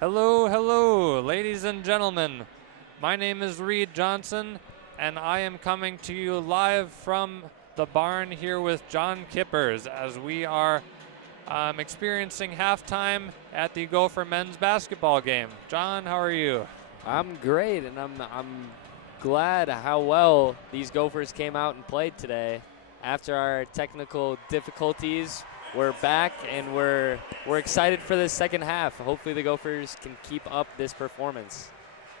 Hello, hello, ladies and gentlemen. My name is Reed Johnson, and I am coming to you live from the barn here with John Kippers as we are experiencing halftime at the Gopher men's basketball game. John, how are you? I'm great, and I'm glad how well these Gophers came out and played today. After our technical difficulties, we're back and we're excited for this second half. Hopefully the Gophers can keep up this performance.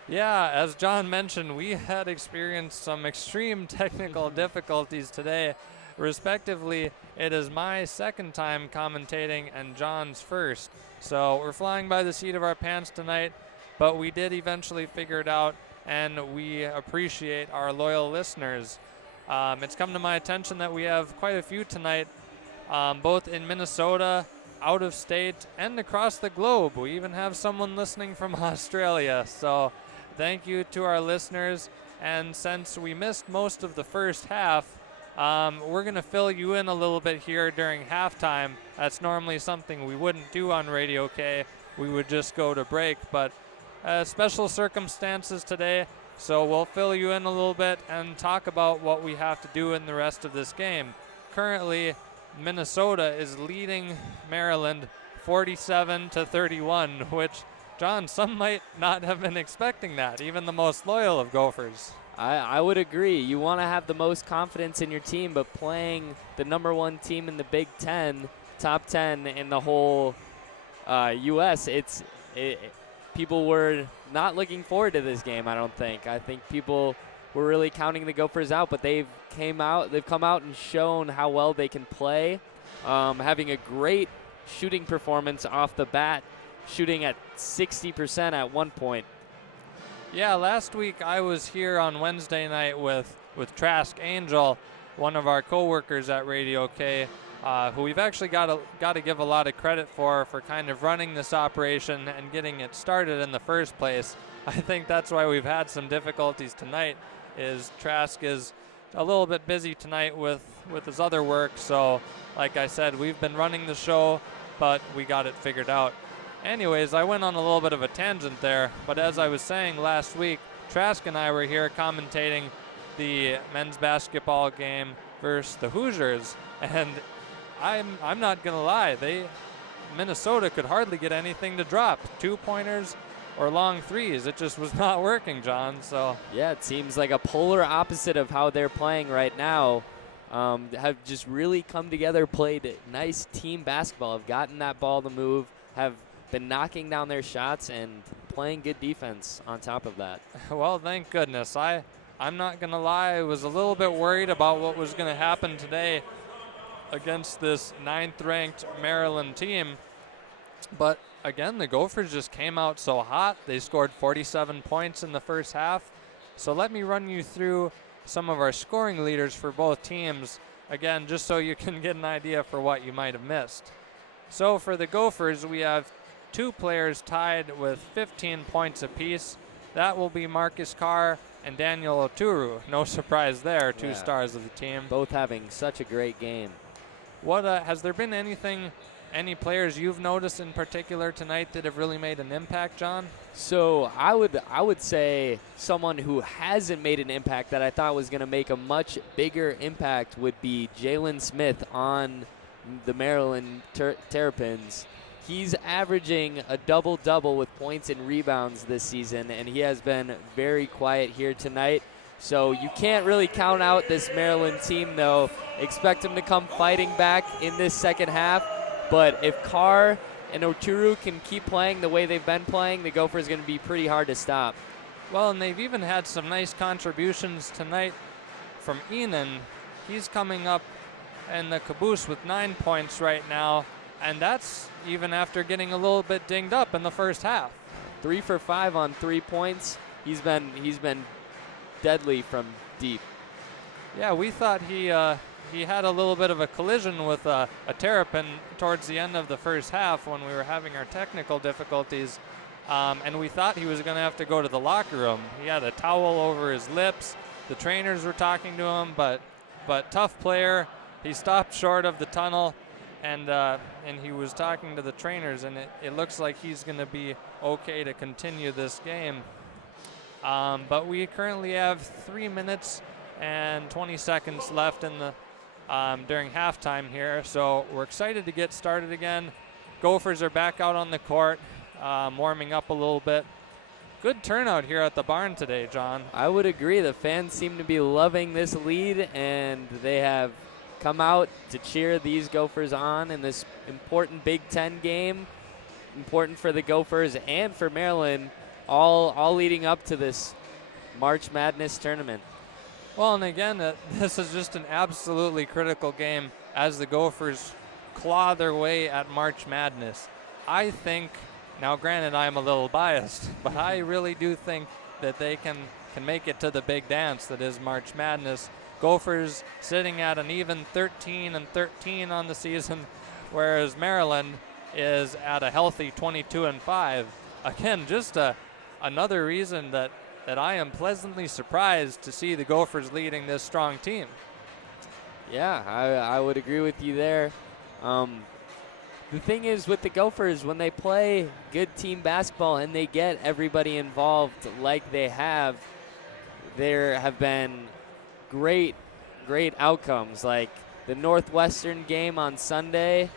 Yeah, as John mentioned, we had experienced some extreme technical difficulties today. Respectively, it is my second time commentating and John's first. So we're flying by the seat of our pants tonight, but we did eventually figure it out, and we appreciate our loyal listeners. It's come to my attention that we have quite a few tonight, both in Minnesota, out of state, and across the globe. We even have someone listening from Australia. So thank you to our listeners. And since we missed most of the first half, we're going to fill you in a little bit here during halftime. That's normally something we wouldn't do on Radio K. We would just go to break, but special circumstances today, so we'll fill you in a little bit and talk about what we have to do in the rest of this game. Currently, Minnesota is leading Maryland 47-31, which, John, some might not have been expecting that, even the most loyal of Gophers. I would agree. You want to have the most confidence in your team, but playing the number one team in the Big Ten, top 10 in the whole U.S., people were not looking forward to this game, I don't think. I think people were really counting the Gophers out, but they've come out and shown how well they can play, having a great shooting performance off the bat, shooting at 60% at one point. Yeah, last week I was here on Wednesday night with Trask Angel, one of our co-workers at Radio K, who we've actually got to give a lot of credit for kind of running this operation and getting it started in the first place. I think that's why we've had some difficulties tonight, is Trask is a little bit busy tonight with his other work. So like I said, we've been running the show, but we got it figured out. Anyways, I went on a little bit of a tangent there, but as I was saying last week, Trask and I were here commentating the men's basketball game versus the Hoosiers, and I'm not gonna lie, Minnesota could hardly get anything to drop. 2-pointers or long threes. It just was not working, John. So yeah, it seems like a polar opposite of how they're playing right now. Have just really come together, played nice team basketball, have gotten that ball to move, have been knocking down their shots and playing good defense on top of that. Well, thank goodness. I'm not gonna lie, I was a little bit worried about what was gonna happen today against this 9th-ranked Maryland team. But again, the Gophers just came out so hot. They scored 47 points in the first half. So let me run you through some of our scoring leaders for both teams, again, just so you can get an idea for what you might have missed. So for the Gophers, we have 2 players tied with 15 points apiece. That will be Marcus Carr and Daniel Oturu. No surprise there, 2 stars of the team. Both having such a great game. What has there been any players you've noticed in particular tonight that have really made an impact, John? So I would say someone who hasn't made an impact that I thought was going to make a much bigger impact would be Jalen Smith on the Maryland Terrapins. He's averaging a double-double with points and rebounds this season, and he has been very quiet here tonight. So you can't really count out this Maryland team, though. Expect them to come fighting back in this second half. But if Carr and Oturu can keep playing the way they've been playing, the Gophers are going to be pretty hard to stop. Well, and they've even had some nice contributions tonight from Enan. He's coming up in the caboose with 9 points right now, and that's even after getting a little bit dinged up in the first half. 3 for 5 on 3 points. He's been deadly from deep. Yeah, we thought he had a little bit of a collision with a Terrapin towards the end of the first half when we were having our technical difficulties, and we thought he was going to have to go to the locker room. He had a towel over his lips. The trainers were talking to him, but tough player. He stopped short of the tunnel, and he was talking to the trainers, and it looks like he's going to be okay to continue this game. But we currently have 3 minutes and 20 seconds left in the during halftime here, so we're excited to get started again. Gophers are back out on the court, warming up a little bit. Good turnout here at the barn today, John. I would agree. The fans seem to be loving this lead, and they have come out to cheer these Gophers on in this important Big Ten game. Important for the Gophers and for Maryland, all leading up to this March Madness tournament. Well, and again, this is just an absolutely critical game as the Gophers claw their way at March Madness. I think, now granted I'm a little biased, but I really do think that they can make it to the big dance that is March Madness. Gophers sitting at an even 13-13 on the season, whereas Maryland is at a healthy 22-5. Again, just another reason that I am pleasantly surprised to see the Gophers leading this strong team. Yeah, I would agree with you there. The thing is with the Gophers, when they play good team basketball and they get everybody involved like they have, there have been great outcomes. Like the Northwestern game on Sunday,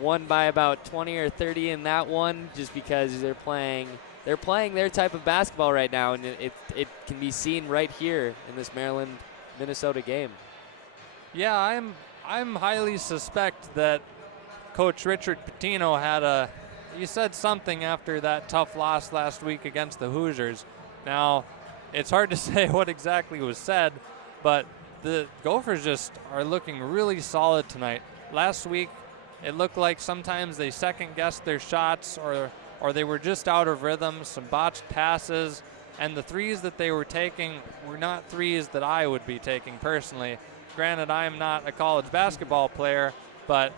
won by about 20 or 30 in that one, just because they're playing their type of basketball right now, and it can be seen right here in this Maryland-Minnesota game. Yeah, I'm highly suspect that Coach Richard Pitino he said something after that tough loss last week against the Hoosiers. Now, it's hard to say what exactly was said, but the Gophers just are looking really solid tonight. Last week, it looked like sometimes they second-guessed their shots or they were just out of rhythm, some botched passes, and the threes that they were taking were not threes that I would be taking personally. Granted, I am not a college basketball player, but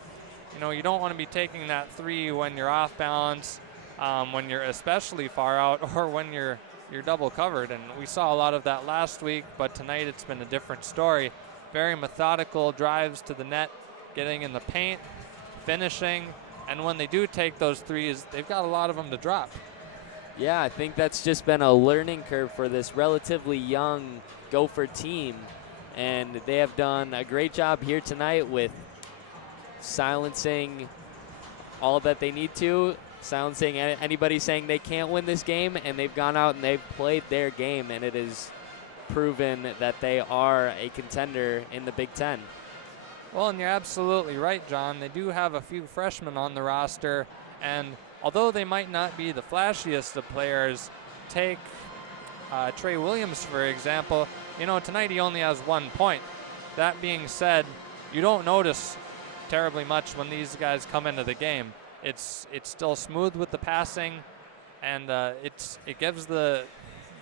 you don't want to be taking that three when you're off balance, when you're especially far out, or when you're double covered. And we saw a lot of that last week, but tonight it's been a different story. Very methodical drives to the net, getting in the paint, finishing, and when they do take those threes, they've got a lot of them to drop. Yeah, I think that's just been a learning curve for this relatively young Gopher team, and they have done a great job here tonight with silencing all that they need to, silencing anybody saying they can't win this game, and they've gone out and they've played their game, and it is proven that they are a contender in the Big Ten. Well, and you're absolutely right, John. They do have a few freshmen on the roster, and although they might not be the flashiest of players, take Trey Williams, for example. Tonight he only has 1 point. That being said, you don't notice terribly much when these guys come into the game. It's still smooth with the passing, and it gives the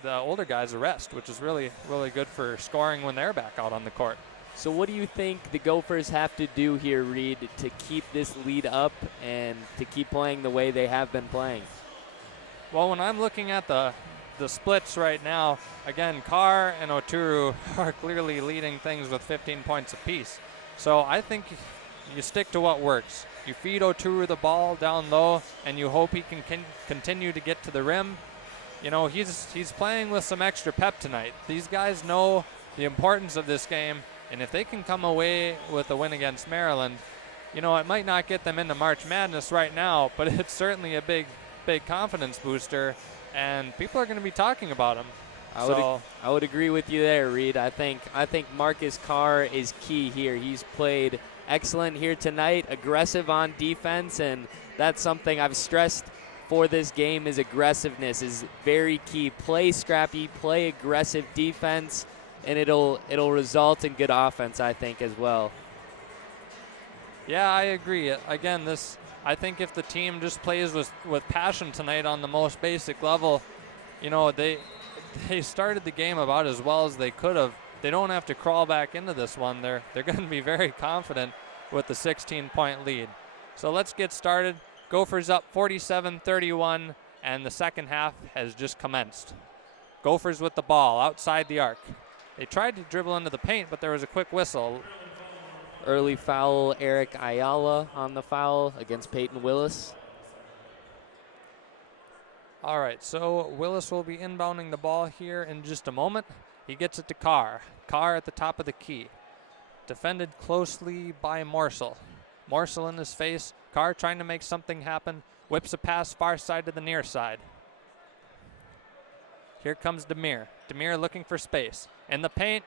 older guys a rest, which is really, really good for scoring when they're back out on the court. So what do you think the Gophers have to do here, Reed, to keep this lead up and to keep playing the way they have been playing? Well, when I'm looking at the splits right now, again, Carr and Oturu are clearly leading things with 15 points apiece. So I think you stick to what works. You feed Oturu the ball down low, and you hope he can continue to get to the rim. He's playing with some extra pep tonight. These guys know the importance of this game, and if they can come away with a win against Maryland, it might not get them into March Madness right now, but it's certainly a big confidence booster, and people are going to be talking about him. I would agree with you there, Reed. I think Marcus Carr is key here. He's played excellent here tonight, aggressive on defense, and that's something I've stressed for this game is aggressiveness is very key. Play scrappy, play aggressive defense, and it'll result in good offense, I think, as well. Yeah, I agree. Again, I think if the team just plays with passion tonight on the most basic level, they started the game about as well as they could have. They don't have to crawl back into this one. They're going to be very confident with the 16-point lead. So let's get started. Gophers up 47-31, and the second half has just commenced. Gophers with the ball outside the arc. They tried to dribble into the paint, but there was a quick whistle. early foul, Eric Ayala on the foul against Peyton Willis. All right, so Willis will be inbounding the ball here in just a moment. He gets it to Carr. Carr at the top of the key. Defended closely by Morsel. Morsel in his face. Carr trying to make something happen. Whips a pass far side to the near side. Here comes Demir. Demir looking for space. In the paint.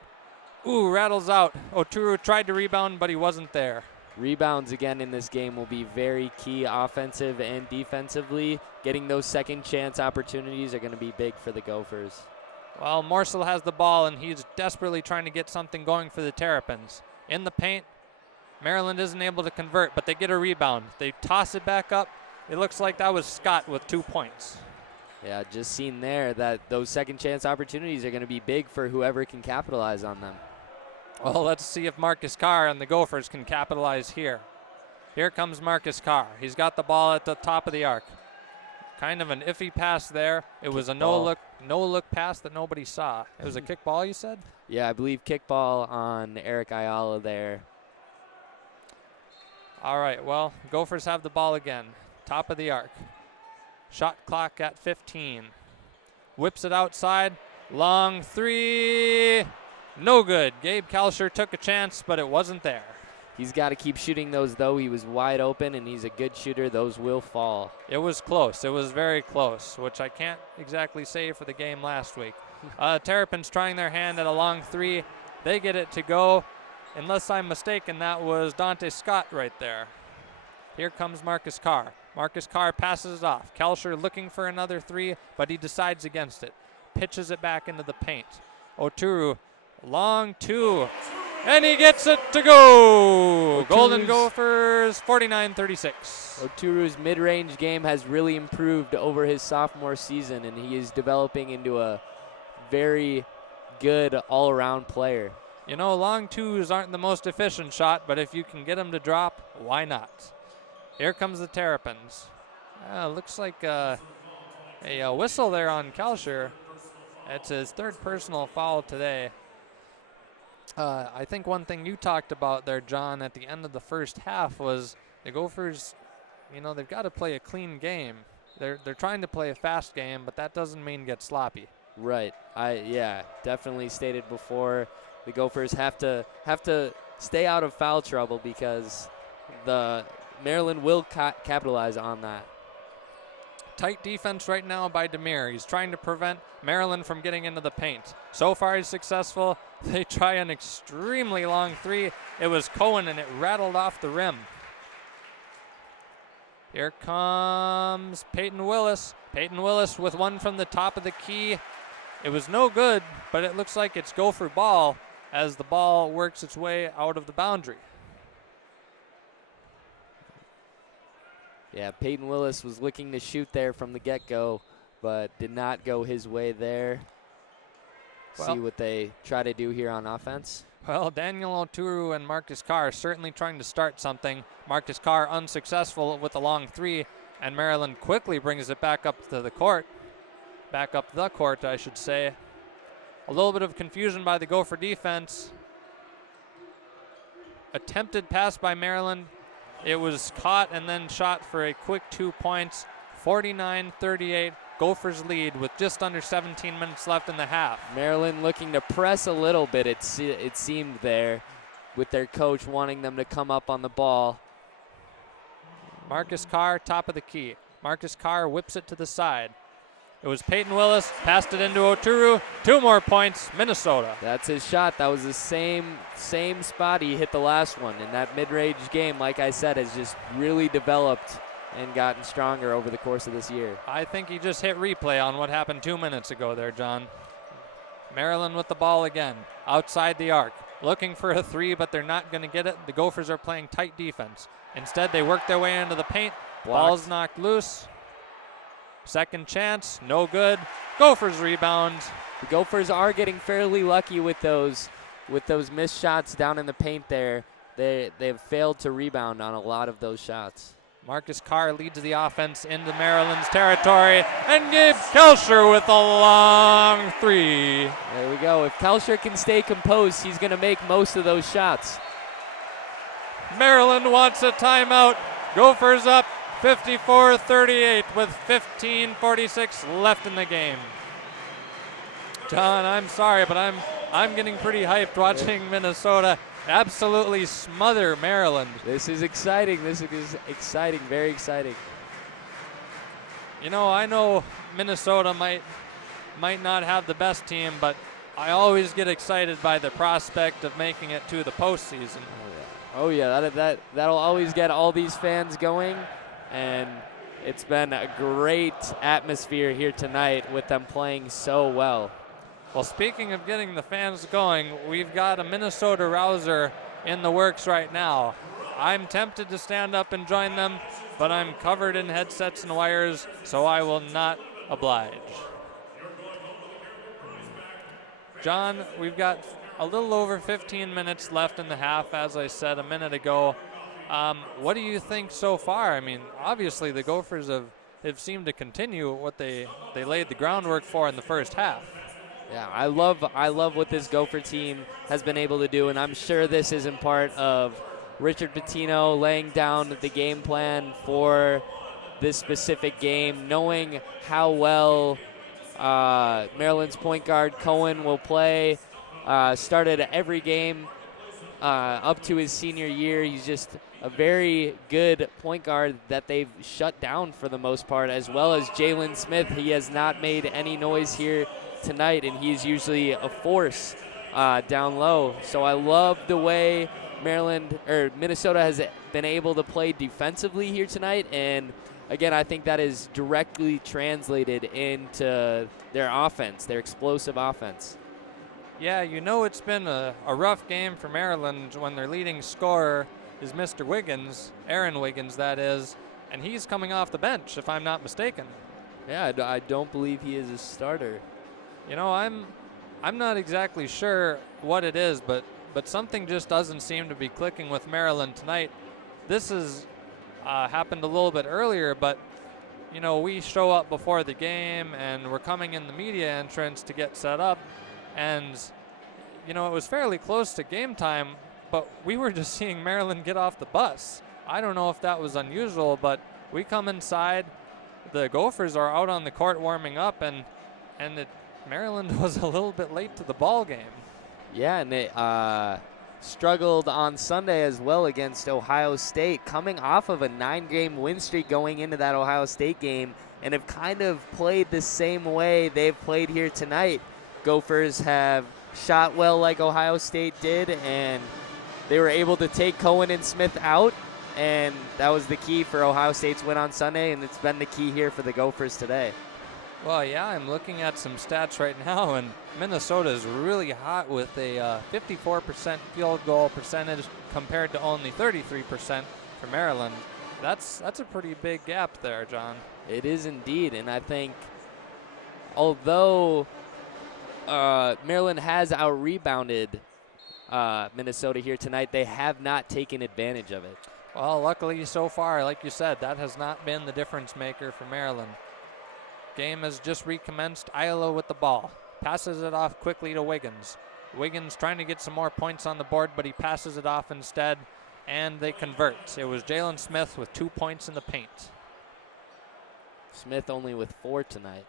Ooh, rattles out. Oturu tried to rebound, but he wasn't there. Rebounds again in this game will be very key offensive and defensively. Getting those second chance opportunities are going to be big for the Gophers. Well, Morsel has the ball, and he's desperately trying to get something going for the Terrapins. In the paint, Maryland isn't able to convert, but they get a rebound. They toss it back up. It looks like that was Scott with 2 points. Yeah, just seen there that those second chance opportunities are going to be big for whoever can capitalize on them. Well, let's see if Marcus Carr and the Gophers can capitalize here. Here comes Marcus Carr. He's got the ball at the top of the arc. Kind of an iffy pass there. It was a no-look pass that nobody saw. It was a kick ball, you said? Yeah, I believe kickball on Eric Ayala there. All right, well, Gophers have the ball again. Top of the arc. Shot clock at 15. Whips it outside. Long three. No good. Gabe Kalsher took a chance, but it wasn't there. He's got to keep shooting those, though. He was wide open, and he's a good shooter. Those will fall. It was close. It was very close, which I can't exactly say for the game last week. Terrapins trying their hand at a long three. They get it to go. Unless I'm mistaken, that was Dante Scott right there. Here comes Marcus Carr. Marcus Carr passes it off. Kalsher looking for another three, but he decides against it. Pitches it back into the paint. Oturu, long two, and he gets it to go. Golden Gophers, 49-36. Oturu's mid-range game has really improved over his sophomore season, and he is developing into a very good all-around player. You know, long twos aren't the most efficient shot, but if you can get them to drop, why not? Here comes the Terrapins. Looks like a whistle there on Kalsher. It's his third personal foul today. I think one thing you talked about there, John, at the end of the first half was the Gophers, you know, they've got to play a clean game. They're trying to play a fast game, but that doesn't mean get sloppy. Right. Yeah, definitely stated before. The Gophers have to stay out of foul trouble because the Maryland will capitalize on that. Tight defense right now by Demir. He's trying to prevent Maryland from getting into the paint. So far he's successful. They try an extremely long three. It was Cohen and it rattled off the rim. Here comes Peyton Willis. Peyton Willis with one from the top of the key. It was no good, but it looks like it's Gopher ball as the ball works its way out of the boundary. Yeah, Peyton Willis was looking to shoot there from the get-go, but did not go his way there. Well, see what they try to do here on offense. Well, Daniel Oturu and Marcus Carr certainly trying to start something. Marcus Carr unsuccessful with the long three, and Maryland quickly brings it back up to the court. Back up the court, I should say. A little bit of confusion by the Gopher defense. Attempted pass by Maryland. It was caught and then shot for a quick 2 points. 49-38, Gophers lead with just under 17 minutes left in the half. Maryland looking to press a little bit, it seemed there, with their coach wanting them to come up on the ball. Marcus Carr, top of the key. Marcus Carr whips it to the side. It was Peyton Willis, passed it into Oturu. 2 more points, Minnesota. That's his shot. That was the same spot he hit the last one. And that mid-range game, like I said, has just really developed and gotten stronger over the course of this year. I think he just hit replay on what happened 2 minutes ago there, John. Maryland with the ball again, outside the arc. Looking for a three, but they're not going to get it. The Gophers are playing tight defense. Instead, they work their way into the paint. Blocked. Ball's knocked loose. Second chance, no good. Gophers rebound. The Gophers are getting fairly lucky with those missed shots down in the paint there. They've failed to rebound on a lot of those shots. Marcus Carr leads the offense into Maryland's territory, and Gabe Kalsher with a long three. There we go. If Kalsher can stay composed, he's going to make most of those shots. Maryland wants a timeout. Gophers up 54-38 with 15:46 left in the game. John, I'm sorry, but I'm getting pretty hyped watching Minnesota absolutely smother Maryland. This is exciting. This is exciting. Very exciting. You know, I know Minnesota might not have the best team, but I always get excited by the prospect of making it to the postseason. Oh yeah, that'll always get all these fans going, and it's been a great atmosphere here tonight with them playing so well. Well, speaking of getting the fans going, we've got a Minnesota rouser in the works right now. I'm tempted to stand up and join them, but I'm covered in headsets and wires, so I will not oblige. John, we've got a little over 15 minutes left in the half, as I said a minute ago. What do you think so far? I mean, obviously the Gophers have seemed to continue what they laid the groundwork for in the first half. Yeah, I love what this Gopher team has been able to do, and I'm sure this is in part of Richard Pitino laying down the game plan for this specific game, knowing how well Maryland's point guard Cohen will play. Started every game up to his senior year. He's just a very good point guard that they've shut down for the most part, as well as Jalen Smith. He has not made any noise here tonight, and he's usually a force down low. So I love the way Minnesota has been able to play defensively here tonight, and again, I think that is directly translated into their offense, their explosive offense. Yeah, you know it's been a rough game for Maryland when their leading scorer is Mr. Wiggins, Aaron Wiggins that is, and he's coming off the bench if I'm not mistaken. Yeah, I don't believe he is a starter. You know, I'm not exactly sure what it is, but something just doesn't seem to be clicking with Maryland tonight. This has happened a little bit earlier, but you know, we show up before the game and we're coming in the media entrance to get set up, and you know, it was fairly close to game time, but we were just seeing Maryland get off the bus. I don't know if that was unusual, but we come inside, the Gophers are out on the court warming up, and Maryland was a little bit late to the ball game. Yeah, and they struggled on Sunday as well against Ohio State, coming off of a 9-game win streak going into that Ohio State game, and have kind of played the same way they've played here tonight. Gophers have shot well like Ohio State did, and they were able to take Cohen and Smith out, and that was the key for Ohio State's win on Sunday, and it's been the key here for the Gophers today. Well, yeah, I'm looking at some stats right now, and Minnesota is really hot with a 54% field goal percentage compared to only 33% for Maryland. That's a pretty big gap there, John. It is indeed, and I think although Maryland has out-rebounded Minnesota here tonight, they have not taken advantage of it. Well, luckily so far, like you said, that has not been the difference maker for Maryland. Game has just recommenced. Iowa with the ball. Passes it off quickly to Wiggins. Wiggins trying to get some more points on the board, but he passes it off instead, and they convert. It was Jalen Smith with 2 points in the paint. Smith only with 4 tonight.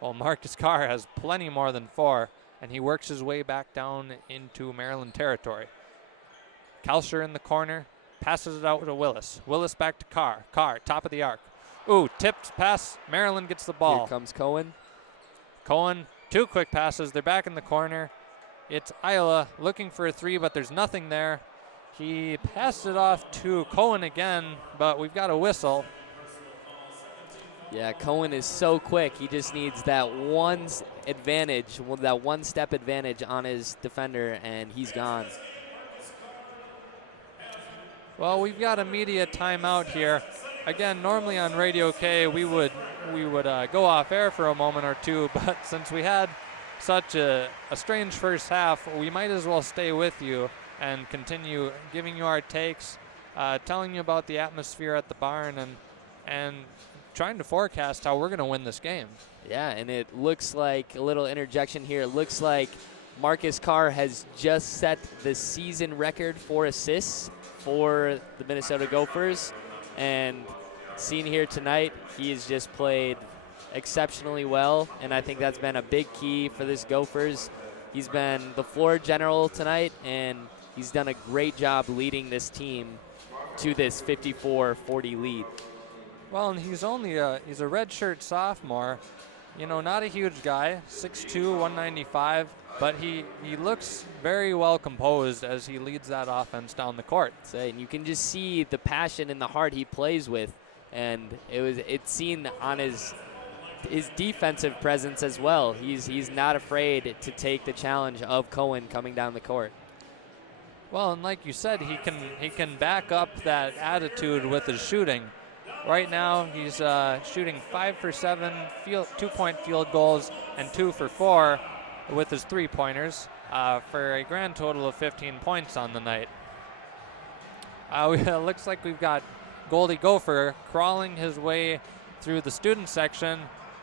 Well, Marcus Carr has plenty more than 4, and he works his way back down into Maryland territory. Kalsher in the corner, passes it out to Willis. Willis back to Carr. Carr, top of the arc. Ooh, tipped pass. Maryland gets the ball. Here comes Cohen. Cohen, 2 quick passes. They're back in the corner. It's Iowa looking for a 3, but there's nothing there. He passed it off to Cohen again, but we've got a whistle. Yeah, Cohen is so quick. He just needs that one advantage, that one-step advantage on his defender, and he's gone. Well, we've got a media timeout here. Again, normally on Radio K, we would go off air for a moment or two, but since we had such a strange first half, we might as well stay with you and continue giving you our takes, telling you about the atmosphere at the barn, and trying to forecast how we're going to win this game. Yeah, and it looks like, a little interjection here, it looks like Marcus Carr has just set the season record for assists for the Minnesota Gophers. And seen here tonight, he has just played exceptionally well, and I think that's been a big key for this Gophers. He's been the floor general tonight, and he's done a great job leading this team to this 54-40 lead. Well, and he's a redshirt sophomore. You know, not a huge guy, 6'2", 195, but he looks very well composed as he leads that offense down the court. And you can just see the passion and the heart he plays with, and it's seen on his defensive presence as well. He's not afraid to take the challenge of Cohen coming down the court. Well, and like you said, he can back up that attitude with his shooting. Right now, he's shooting 5 for 7 2-point field goals and 2 for 4 with his 3-pointers for a grand total of 15 points on the night. Looks like we've got Goldie Gopher crawling his way through the student section.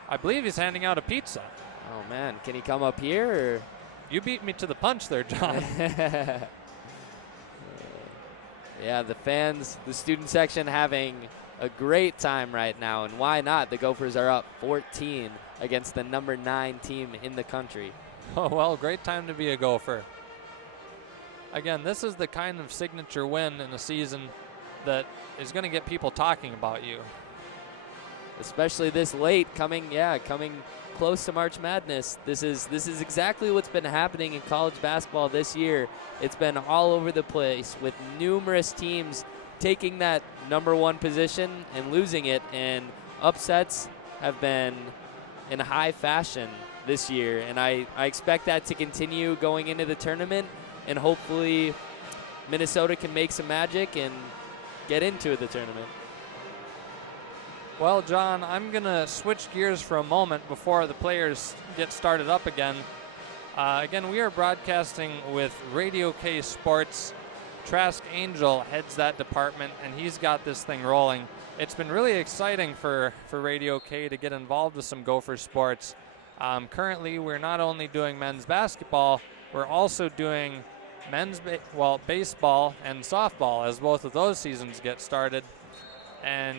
I believe he's handing out a pizza. Oh, man. Can he come up here? Or? You beat me to the punch there, John. Yeah, the fans, the student section having a great time right now, and why not? The Gophers are up 14 against the number 9 team in the country. Oh, well, great time to be a Gopher. Again, this is the kind of signature win in a season that is going to get people talking about you. Especially this late, coming close to March Madness. This is exactly what's been happening in college basketball this year. It's been all over the place with numerous teams taking that number 1 position and losing it, and upsets have been in high fashion this year, and I expect that to continue going into the tournament, and hopefully Minnesota can make some magic and get into the tournament. Well, John, I'm going to switch gears for a moment before the players get started up again. Again, we are broadcasting with Radio K Sports. Trask Angel heads that department, and he's got this thing rolling. It's been really exciting for Radio K to get involved with some Gopher sports. Currently, we're not only doing men's basketball, we're also doing baseball and softball as both of those seasons get started. And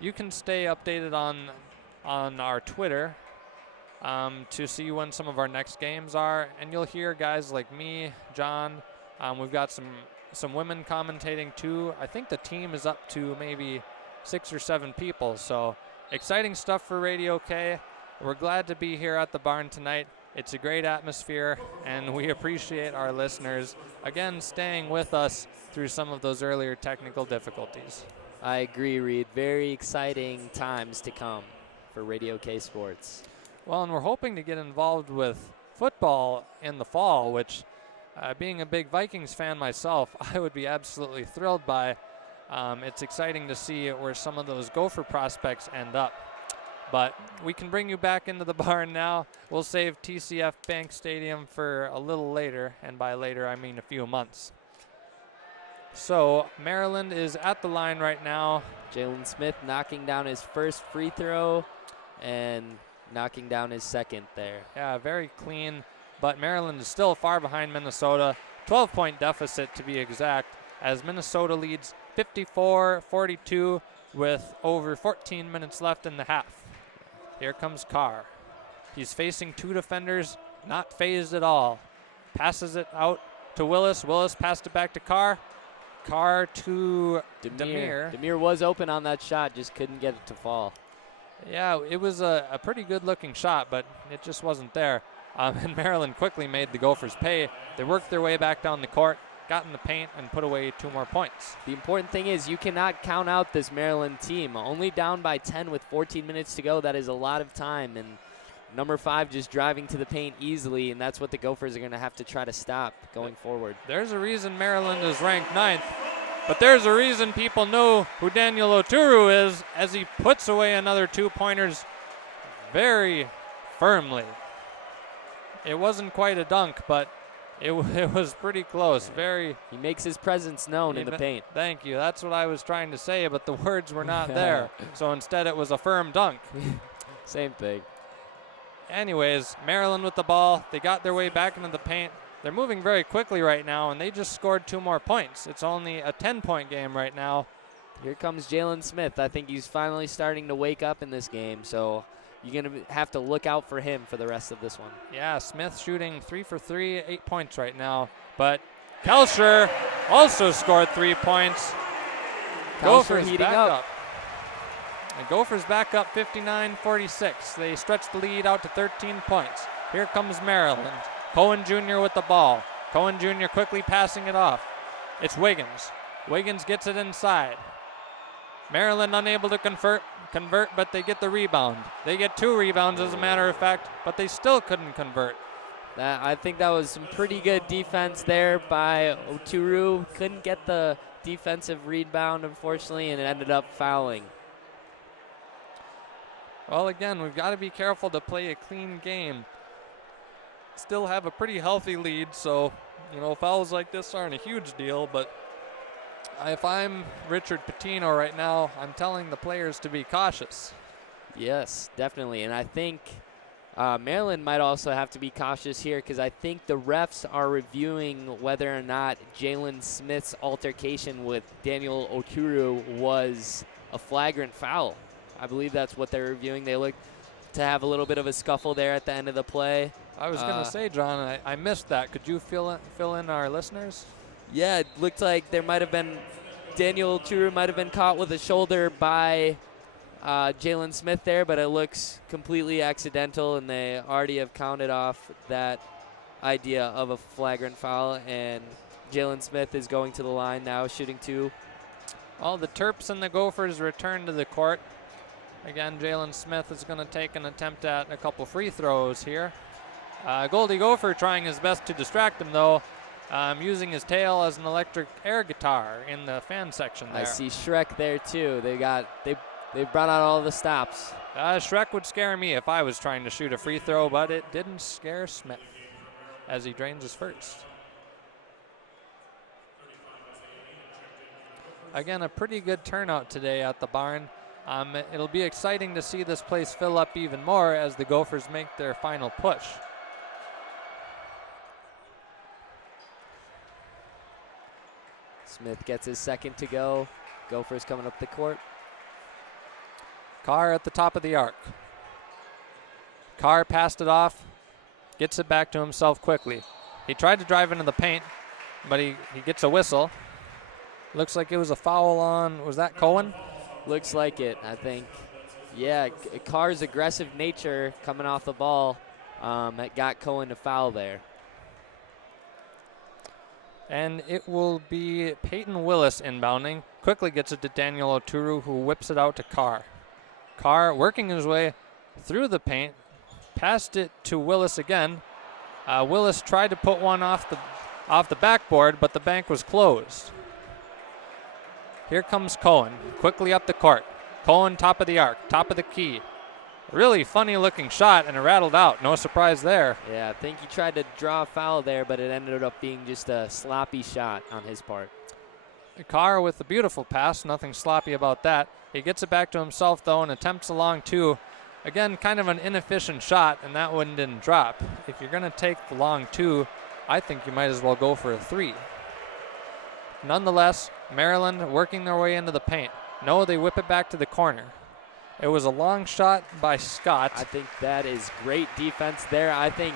you can stay updated on our Twitter to see when some of our next games are, and you'll hear guys like me, John. We've got some women commentating too. I think the team is up to maybe 6 or 7 people, so exciting stuff for Radio K. We're glad to be here at the barn tonight. It's a great atmosphere, and we appreciate our listeners, again, staying with us through some of those earlier technical difficulties. I agree, Reed. Very exciting times to come for Radio K Sports. Well, and we're hoping to get involved with football in the fall, which, being a big Vikings fan myself, I would be absolutely thrilled by. It's exciting to see where some of those Gopher prospects end up. But we can bring you back into the barn now. We'll save TCF Bank Stadium for a little later, and by later I mean a few months. So Maryland is at the line right now. Jalen Smith knocking down his first free throw and knocking down his second there. Yeah, very clean, but Maryland is still far behind Minnesota. 12-point deficit to be exact, as Minnesota leads 54-42 with over 14 minutes left in the half. Here comes Carr. He's facing 2 defenders, not phased at all. Passes it out to Willis. Willis passed it back to Carr. Carr to Demir. Demir was open on that shot, just couldn't get it to fall. Yeah, it was a pretty good-looking shot, but it just wasn't there. And Maryland quickly made the Gophers pay. They worked their way back down the court, got in the paint, and put away 2 more points. The important thing is you cannot count out this Maryland team. Only down by 10 with 14 minutes to go. That is a lot of time. And number 5 just driving to the paint easily, and that's what the Gophers are going to have to try to stop going forward. There's a reason Maryland is ranked 9th, but there's a reason people know who Daniel Oturu is, as he puts away another 2-pointers very firmly. It wasn't quite a dunk, but it was pretty close. He makes his presence known in the paint. Thank you. That's what I was trying to say, but the words were not there. So instead it was a firm dunk. Same thing. Anyways, Maryland with the ball. They got their way back into the paint. they're moving very quickly right now, and they just scored 2 more points. It's only a 10-point game right now. Here comes Jalen Smith. I think he's finally starting to wake up in this game, so you're going to have to look out for him for the rest of this one. Yeah, Smith shooting 3 for 3, 8 points right now. But Kelscher also scored 3 points. Gophers heating back up. And Gophers back up 59-46. They stretch the lead out to 13 points. Here comes Maryland. Cohen Jr. with the ball. Cohen Jr. quickly passing it off. It's Wiggins. Wiggins gets it inside. Maryland unable to convert, but they get the rebound. They get 2 rebounds, as a matter of fact, but they still couldn't convert. I think that was some pretty good defense there by Oturu. Couldn't get the defensive rebound, unfortunately, and it ended up fouling. Well, again, we've got to be careful to play a clean game. Still have a pretty healthy lead, so, fouls like this aren't a huge deal, but if I'm Richard Pitino right now, I'm telling the players to be cautious. Yes, definitely. And I think Maryland might also have to be cautious here because I think the refs are reviewing whether or not Jalen Smith's altercation with Daniel Oturu was a flagrant foul. I believe that's what they're reviewing. They look to have a little bit of a scuffle there at the end of the play. I was going to say, John, I missed that. Could you fill in our listeners? Yeah, it looked like there might have been Daniel Oturu might have been caught with a shoulder by Jalen Smith there, but it looks completely accidental, and they already have counted off that idea of a flagrant foul, and Jalen Smith is going to the line now, shooting 2. All the Terps and the Gophers return to the court. Again, Jalen Smith is going to take an attempt at a couple free throws here. Goldie Gopher trying his best to distract him, though, using his tail as an electric air guitar in the fan section there. I see Shrek there, too. They brought out all the stops. Shrek would scare me if I was trying to shoot a free throw, but it didn't scare Smith as he drains his first. Again, a pretty good turnout today at the barn. It'll be exciting to see this place fill up even more as the Gophers make their final push. Smith gets his second to go. Gophers coming up the court. Carr at the top of the arc. Carr passed it off, gets it back to himself quickly. He tried to drive into the paint, but he gets a whistle. Looks like it was a foul on, was that Cohen? Looks like it, I think. Yeah, Carr's aggressive nature coming off the ball that got Cohen to foul there. And it will be Peyton Willis inbounding. Quickly gets it to Daniel Oturu, who whips it out to Carr. Carr working his way through the paint, passed it to Willis again. Willis tried to put one off the backboard, but the bank was closed. Here comes Cohen, quickly up the court. Cohen top of the arc, top of the key. Really funny looking shot, and it rattled out. No surprise there. Yeah, I think he tried to draw a foul there, but it ended up being just a sloppy shot on his part. Carr with a beautiful pass, nothing sloppy about that. He gets it back to himself, though, and attempts a long 2. Again, kind of an inefficient shot, and that one didn't drop. If you're going to take the long 2, I think you might as well go for a 3. Nonetheless, Maryland working their way into the paint. No, they whip it back to the corner. It was a long shot by Scott. I think that is great defense there. I think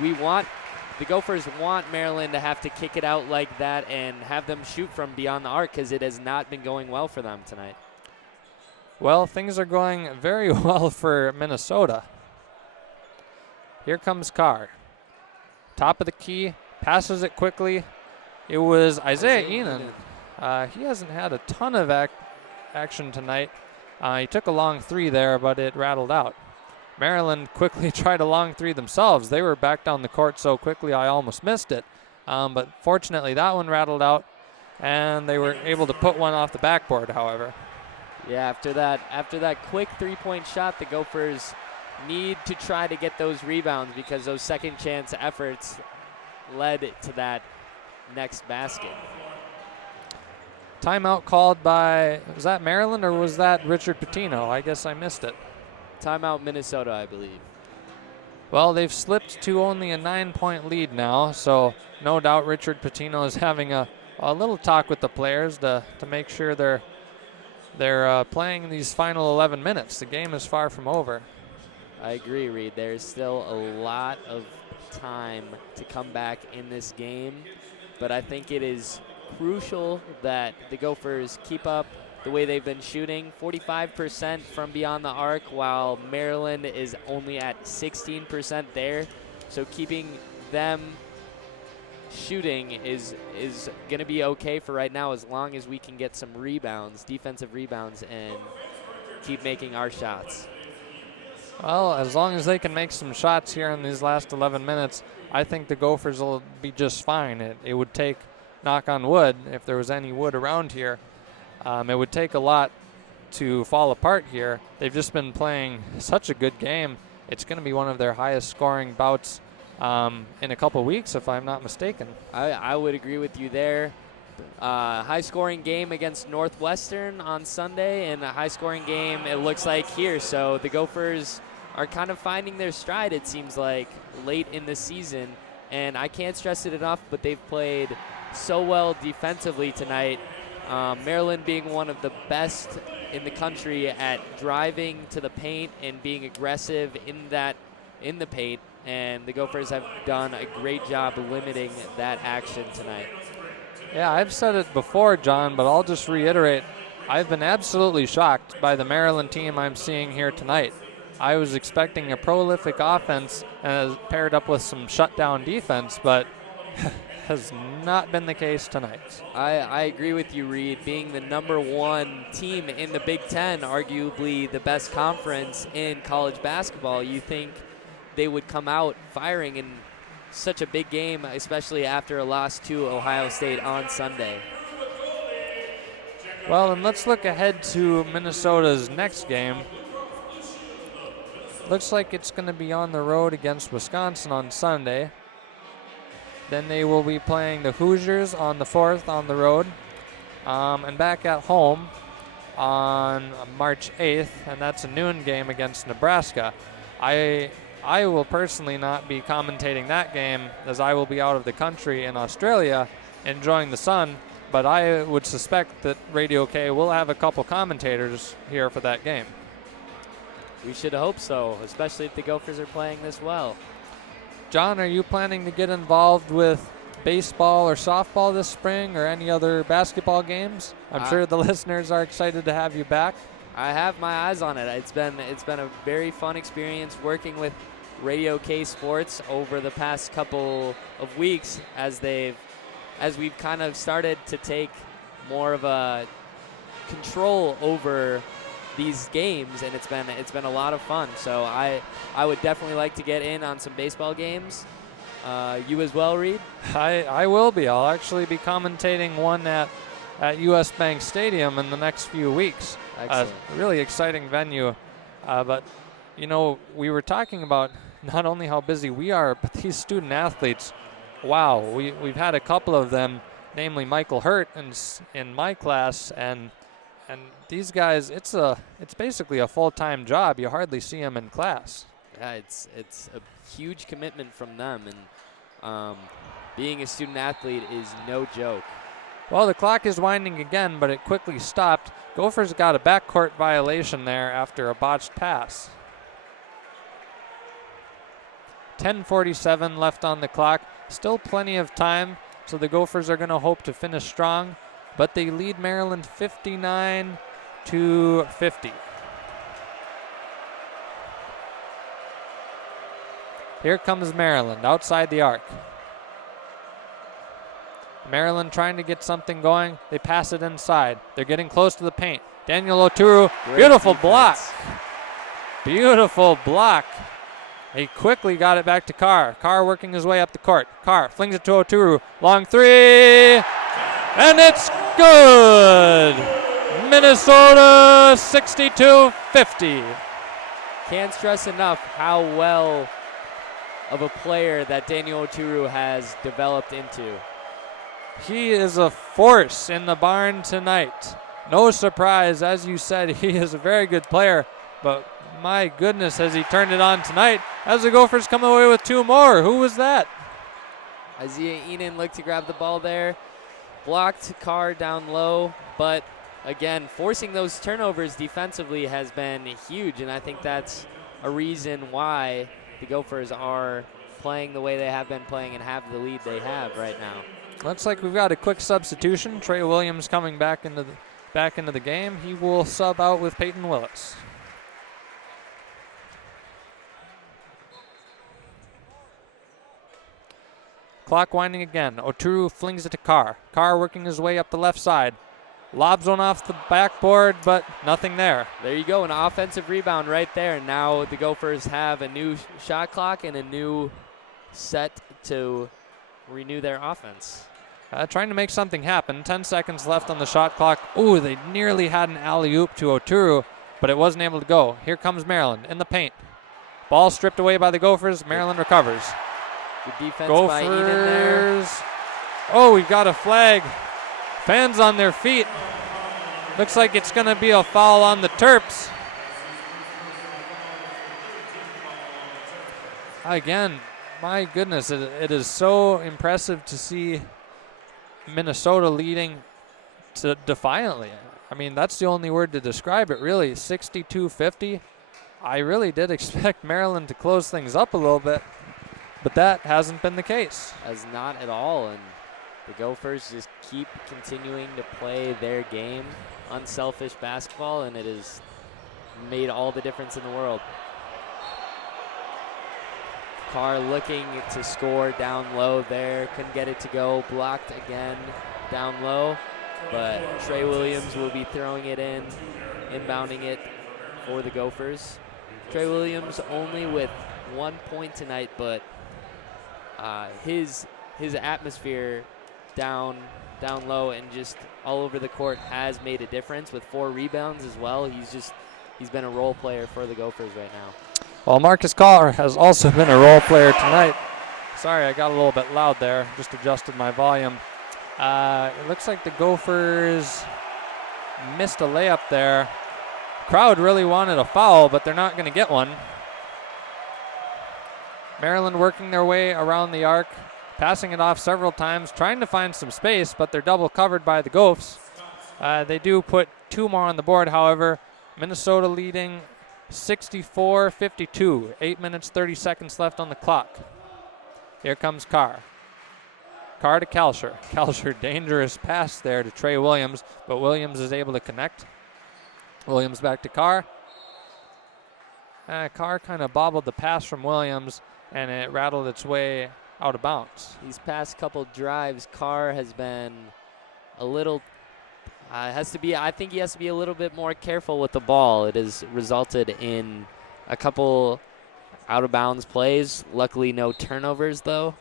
the Gophers want Maryland to have to kick it out like that and have them shoot from beyond the arc because it has not been going well for them tonight. Well, things are going very well for Minnesota. Here comes Carr. Top of the key, passes it quickly. It was Isaiah Enan. He hasn't had a ton of action tonight. He took a long 3 there, but it rattled out. Maryland quickly tried a long 3 themselves. They were back down the court so quickly I almost missed it. But fortunately, that one rattled out, and they were able to put one off the backboard, however. Yeah, after that quick 3-point shot, the Gophers need to try to get those rebounds because those second chance efforts led to that next basket. Timeout called by, was that Maryland or was that Richard Pitino? I guess I missed it. Timeout Minnesota, I believe. Well, they've slipped to only a 9-point lead now, so no doubt Richard Pitino is having a little talk with the players to make sure they're playing these final 11 minutes. The game is far from over. I agree, Reed. There's still a lot of time to come back in this game, but I think it is crucial that the Gophers keep up the way they've been shooting, 45% from beyond the arc, while Maryland is only at 16% there. So keeping them shooting is going to be okay for right now, as long as we can get some rebounds, defensive rebounds, and keep making our shots. Well, as long as they can make some shots here in these last 11 minutes, I think the Gophers will be just fine. It would take, knock on wood, if there was any wood around here, it would take a lot to fall apart here. They've just been playing such a good game. It's going to be one of their highest scoring bouts in a couple weeks, if I'm not mistaken. I would agree with you there. High scoring game against Northwestern on Sunday, and a high scoring game it looks like here. So the Gophers are kind of finding their stride, it seems like, late in the season. And I can't stress it enough, but they've played so well defensively tonight. Maryland being one of the best in the country at driving to the paint and being aggressive in the paint, and the Gophers have done a great job limiting that action tonight. Yeah, I've said it before, John, but I'll just reiterate. I've been absolutely shocked by the Maryland team I'm seeing here tonight. I was expecting a prolific offense paired up with some shutdown defense, but has not been the case tonight. I agree with you, Reed. Being the #1 team in the Big Ten, arguably the best conference in college basketball, you think they would come out firing in such a big game, especially after a loss to Ohio State on Sunday. Well, and let's look ahead to Minnesota's next game. Looks like it's going to be on the road against Wisconsin on Sunday. Then they will be playing the Hoosiers on the 4th on the road, and back at home on March 8th, and that's a noon game against Nebraska. I will personally not be commentating that game, as I will be out of the country in Australia enjoying the sun, but I would suspect that Radio K will have a couple commentators here for that game. We should hope so, especially if the Gophers are playing this well. John, are you planning to get involved with baseball or softball this spring, or any other basketball games? I'm sure the listeners are excited to have you back. I have my eyes on it. It's been a very fun experience working with Radio K Sports over the past couple of weeks as we've kind of started to take more of a control over these games, and it's been a lot of fun. So I would definitely like to get in on some baseball games. You as well, Reed? I will be. I'll actually be commentating one at US Bank Stadium in the next few weeks. Excellent. Really exciting venue. But, you know, we were talking about not only how busy we are, but these student athletes. Wow, we've had a couple of them, namely Michael Hurt in my class, and these guys, it's basically a full-time job. You hardly see them in class. Yeah, it's a huge commitment from them, and being a student athlete is no joke. Well, the clock is winding again, but it quickly stopped. Gophers got a backcourt violation there after a botched pass. 10:47 left on the clock. Still plenty of time, so the Gophers are going to hope to finish strong, but they lead Maryland 59-50. Here comes Maryland outside the arc. Maryland trying to get something going. They pass it inside. They're getting close to the paint. Daniel Oturu, beautiful block. Beautiful block. He quickly got it back to Carr. Carr working his way up the court. Carr flings it to Oturu. Long three. And it's good. Minnesota 62-50. Can't stress enough how well of a player that Daniel Oturu has developed into. He is a force in the barn tonight. No surprise, as you said, he is a very good player, but my goodness, has he turned it on tonight as the Gophers come away with 2 more. Who was that? Isaiah Enan looked to grab the ball there. Blocked Carr down low, but again, forcing those turnovers defensively has been huge, and I think that's a reason why the Gophers are playing the way they have been playing and have the lead they have right now. Looks like we've got a quick substitution. Trey Williams coming back into the game. He will sub out with Peyton Willis. Clock winding again. Oturu flings it to Carr. Carr working his way up the left side. Lobs one off the backboard, but nothing there. There you go, an offensive rebound right there. Now the Gophers have a new shot clock and a new set to renew their offense. Trying to make something happen. 10 seconds left on the shot clock. Ooh, they nearly had an alley-oop to Oturu, but it wasn't able to go. Here comes Maryland in the paint. Ball stripped away by the Gophers. Maryland recovers. Good defense by Eden there. Oh, we've got a flag. Fans on their feet. Looks like it's going to be a foul on the Terps. Again, my goodness, it is so impressive to see Minnesota leading defiantly. I mean, that's the only word to describe it, really. 62-50. I really did expect Maryland to close things up a little bit, but that hasn't been the case. As not at all, and the Gophers just keep continuing to play their game, unselfish basketball, and it has made all the difference in the world. Carr looking to score down low there. Couldn't get it to go. Blocked again down low. But Trey Williams will be throwing it in, inbounding it for the Gophers. Trey Williams only with 1 point tonight, but his atmosphere down low and just all over the court has made a difference with 4 rebounds as well. He's been a role player for the Gophers right now. Well, Marcus Carr has also been a role player tonight. Sorry, I got a little bit loud there. Just adjusted my volume. It looks like the Gophers missed a layup there. Crowd really wanted a foul, but they're not going to get one. Maryland working their way around the arc, passing it off several times, trying to find some space, but they're double covered by the Gophs. They do put 2 more on the board, however. Minnesota leading 64-52. 8 minutes, 30 seconds left on the clock. Here comes Carr. Carr to Kalsher. Kalsher, dangerous pass there to Trey Williams, but Williams is able to connect. Williams back to Carr. Carr kind of bobbled the pass from Williams, and it rattled its way out of bounds. These past couple drives, Carr has been a little I think he has to be a little bit more careful with the ball. It has resulted in a couple out-of-bounds plays. Luckily, no turnovers, though.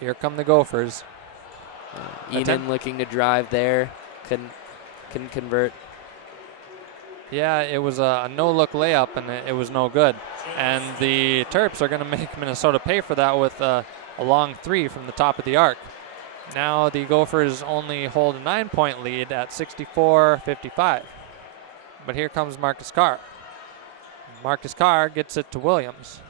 Here come the Gophers. Eden looking to drive there. Couldn't convert. Yeah, it was a no-look layup, and it was no good. And the Terps are going to make Minnesota pay for that with a long 3 from the top of the arc. Now the Gophers only hold a 9-point lead at 64-55. But here comes Marcus Carr. Marcus Carr gets it to Williams.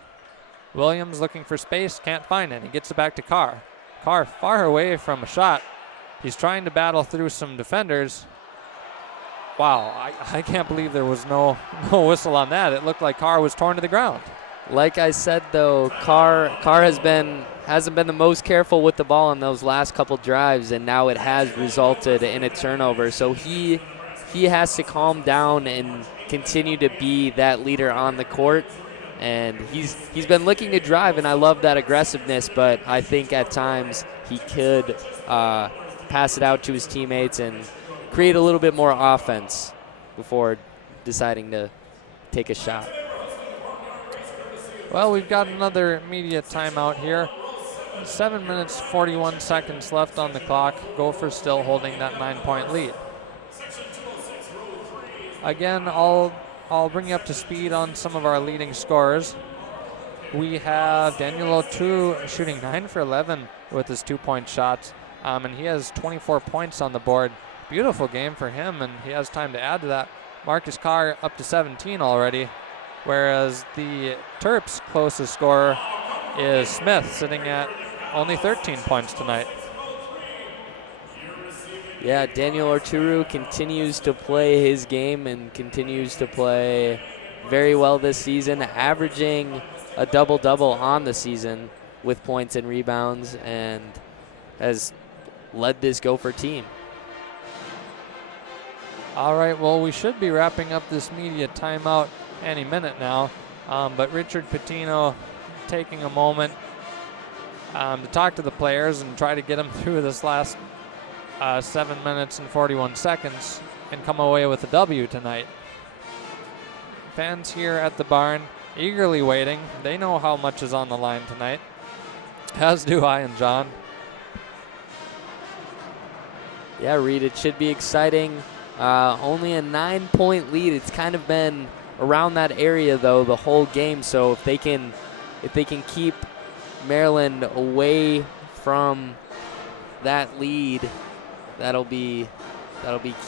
Williams looking for space, can't find it. He gets it back to Carr. Carr far away from a shot. He's trying to battle through some defenders. Wow, I can't believe there was no whistle on that. It looked like Carr was torn to the ground. Like I said, though, Carr hasn't been the most careful with the ball in those last couple drives, and now it has resulted in a turnover. So he has to calm down and continue to be that leader on the court. And he's been looking to drive, and I love that aggressiveness, but I think at times he could pass it out to his teammates and create a little bit more offense before deciding to take a shot. Well, we've got another media timeout here. 7 minutes, 41 seconds left on the clock. Gophers still holding that 9-point lead. Again, I'll bring you up to speed on some of our leading scorers. We have Daniel Oturu shooting 9 for 11 with his 2-point shots, and he has 24 points on the board. Beautiful game for him, and he has time to add to that. Marcus Carr up to 17 already, whereas the Terps' closest scorer is Smith, sitting at only 13 points tonight. Yeah, Daniel Arturu continues to play his game and continues to play very well this season, averaging a double-double on the season with points and rebounds, and has led this Gopher team. All right, well, we should be wrapping up this media timeout any minute now, but Richard Patino taking a moment to talk to the players and try to get them through this last 7 minutes and 41 seconds and come away with a W tonight. Fans here at the barn eagerly waiting. They know how much is on the line tonight, as do I and John. Yeah, Reed, it should be exciting. Only a 9-point lead. It's kind of been around that area though the whole game. So if they can keep Maryland away from that lead, that'll be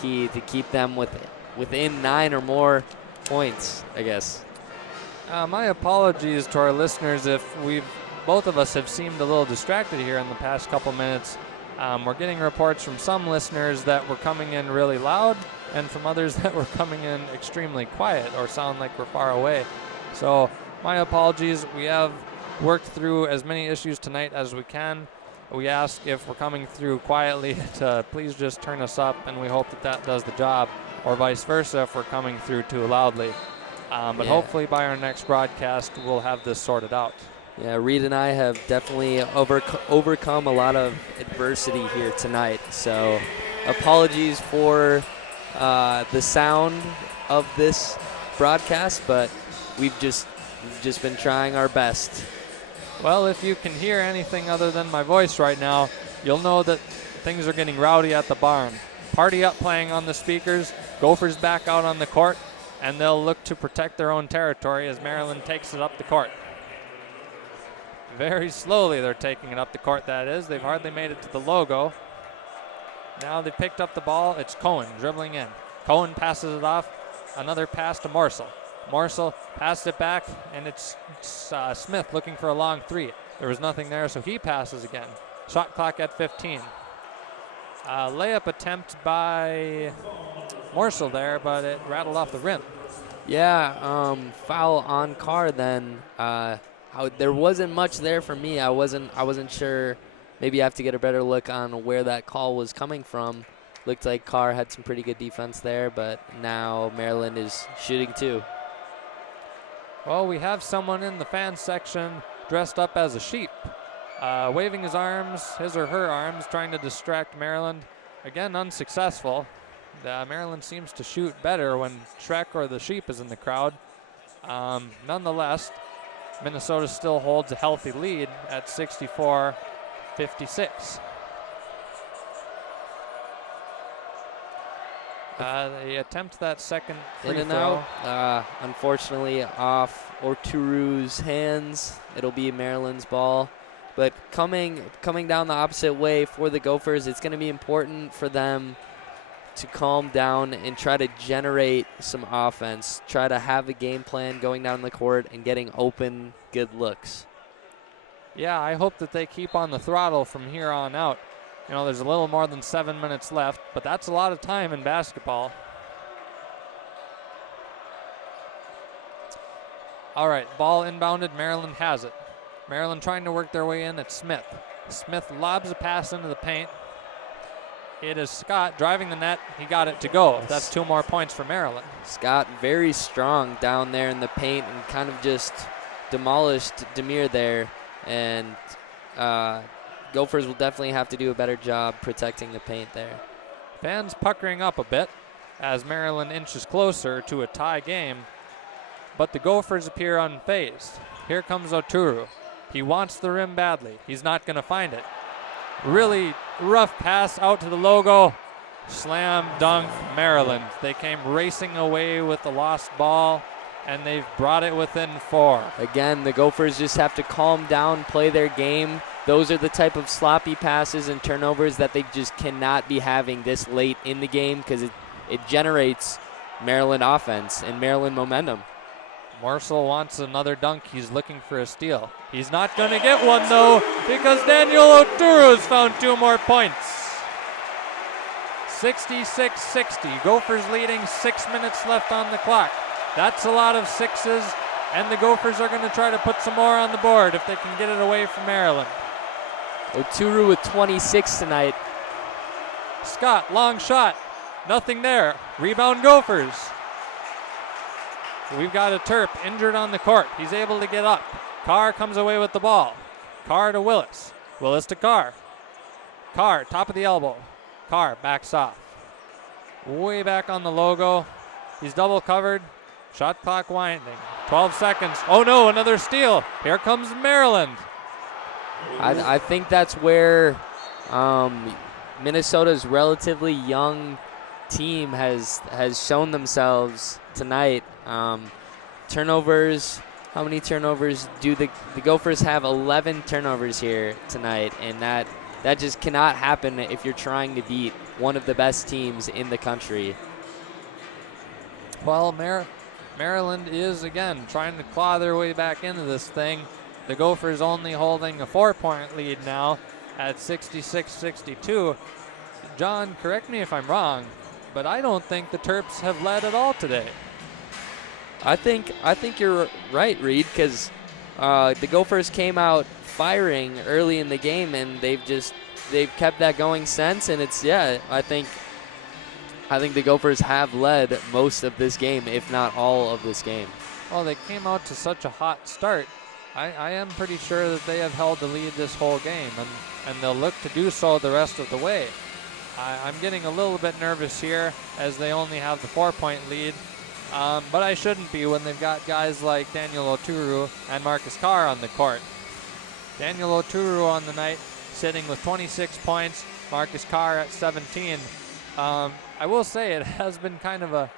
key to keep them within 9 or more points, I guess. My apologies to our listeners if both of us have seemed a little distracted here in the past couple minutes. We're getting reports from some listeners that were coming in really loud and from others that were coming in extremely quiet or sound like we're far away. So my apologies. We have worked through as many issues tonight as we can. We ask if we're coming through quietly to please just turn us up, and we hope that does the job, or vice versa if we're coming through too loudly. But hopefully by our next broadcast, we'll have this sorted out. Yeah, Reed and I have definitely overcome a lot of adversity here tonight. So apologies for the sound of this broadcast, but we've just been trying our best. Well, if you can hear anything other than my voice right now, you'll know that things are getting rowdy at the barn. Party Up playing on the speakers, Gophers back out on the court, and they'll look to protect their own territory as Maryland takes it up the court. Very slowly they're taking it up the court, that is. They've hardly made it to the logo. Now they picked up the ball. It's Cohen dribbling in. Cohen passes it off. Another pass to Morsel. Morsel passed it back, and it's Smith looking for a long three. There was nothing there, so he passes again. Shot clock at 15. Layup attempt by Morsel there, but it rattled off the rim. Yeah, foul on Carr then. There wasn't much there for me. I wasn't sure. Maybe I have to get a better look on where that call was coming from. Looked like Carr had some pretty good defense there, but now Maryland is shooting too. Well, we have someone in the fan section dressed up as a sheep, waving his or her arms, trying to distract Maryland. Again, unsuccessful. Maryland seems to shoot better when Shrek or the sheep is in the crowd. Nonetheless, Minnesota still holds a healthy lead at 64-56. They attempt that second free in and throw. out. Unfortunately, off Arturu's hands. It'll be Maryland's ball. But coming down the opposite way for the Gophers, it's going to be important for them to calm down and try to generate some offense. Try to have a game plan going down the court and getting open, good looks. Yeah, I hope that they keep on the throttle from here on out. You know, there's a little more than 7 minutes left, but that's a lot of time in basketball. All right, ball inbounded. Maryland has it. Maryland trying to work their way in. It's Smith. Smith lobs a pass into the paint. It is Scott driving the net. He got it to go. That's 2 more points for Maryland. Scott very strong down there in the paint and kind of just demolished Demir there. And Gophers will definitely have to do a better job protecting the paint there. Fans puckering up a bit as Maryland inches closer to a tie game, but the Gophers appear unfazed. Here comes Arturu. He wants the rim badly. He's not going to find it. Really rough pass out to the logo. Slam dunk Maryland. They came racing away with the lost ball, and they've brought it within 4. Again, the Gophers just have to calm down, play their game. Those are the type of sloppy passes and turnovers that they just cannot be having this late in the game, because it generates Maryland offense and Maryland momentum. Morsel wants another dunk. He's looking for a steal. He's not going to get one, though, because Daniel Oturu's found 2 more points. 66-60. Gophers leading, 6 minutes left on the clock. That's a lot of sixes, and the Gophers are going to try to put some more on the board if they can get it away from Maryland. Oturu with 26 tonight. Scott, long shot. Nothing there. Rebound Gophers. We've got a Terp injured on the court. He's able to get up. Carr comes away with the ball. Carr to Willis. Willis to Carr. Carr, top of the elbow. Carr backs off. Way back on the logo. He's double covered. Shot clock winding. 12 seconds. Oh no, another steal. Here comes Maryland. I think that's where Minnesota's relatively young team has shown themselves tonight. Turnovers, how many turnovers do the Gophers have? 11 turnovers here tonight, and that just cannot happen if you're trying to beat one of the best teams in the country. Well, Maryland is, again, trying to claw their way back into this thing. The Gophers only holding a 4-point lead now at 66-62. John, correct me if I'm wrong, but I don't think the Terps have led at all today. I think you're right, Reed, because the Gophers came out firing early in the game, and they've kept that going since. And I think the Gophers have led most of this game, if not all of this game. Well, they came out to such a hot start. I am pretty sure that they have held the lead this whole game, and they'll look to do so the rest of the way. I'm getting a little bit nervous here as they only have the 4-point lead. But I shouldn't be when they've got guys like Daniel Oturu and Marcus Carr on the court. Daniel Oturu on the night sitting with 26 points, Marcus Carr at 17. I will say it has been kind of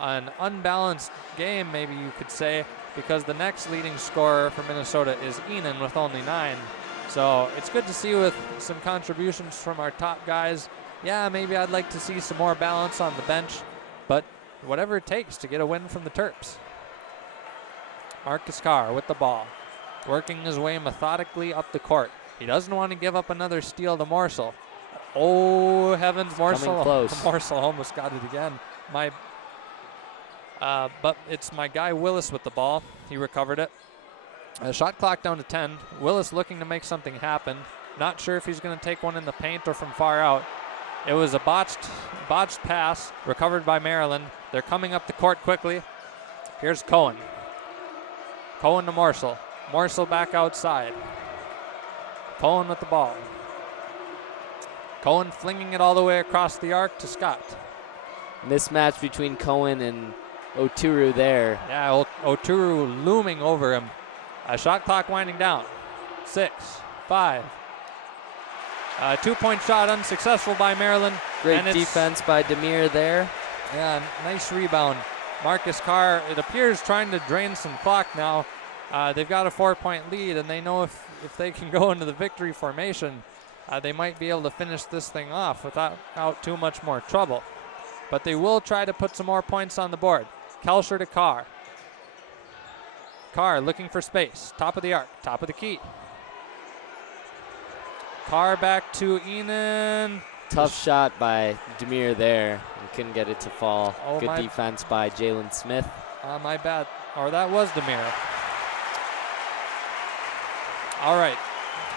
an unbalanced game, maybe you could say, because the next leading scorer for Minnesota is Enan with only 9. So it's good to see with some contributions from our top guys. Yeah, maybe I'd like to see some more balance on the bench, but whatever it takes to get a win from the Terps. Marcus Carr with the ball, working his way methodically up the court. He doesn't want to give up another steal to Morsel. Oh, heavens, Morsel. Morsel almost got it again. But it's my guy Willis with the ball. He recovered it. Shot clock down to 10. Willis looking to make something happen. Not sure if he's going to take one in the paint or from far out. It was a botched pass, recovered by Maryland. They're coming up the court quickly. Here's Cohen. Cohen to Morsel. Morsel back outside. Cohen with the ball. Cohen flinging it all the way across the arc to Scott. Mismatch between Cohen and Oturu there. Yeah, Oturu looming over him. Shot clock winding down. 6, 5. 2-point shot unsuccessful by Maryland. Great defense by Demir there. Yeah, nice rebound. Marcus Carr, it appears, trying to drain some clock now. They've got a 4-point lead, and they know if they can go into the victory formation, they might be able to finish this thing off without too much more trouble. But they will try to put some more points on the board. Kelscher to Carr. Carr looking for space. Top of the arc, top of the key. Carr back to Enan. Tough shot by Demir there. And couldn't get it to fall. Oh, good defense by Jalen Smith. My bad. Or that was Demir. All right.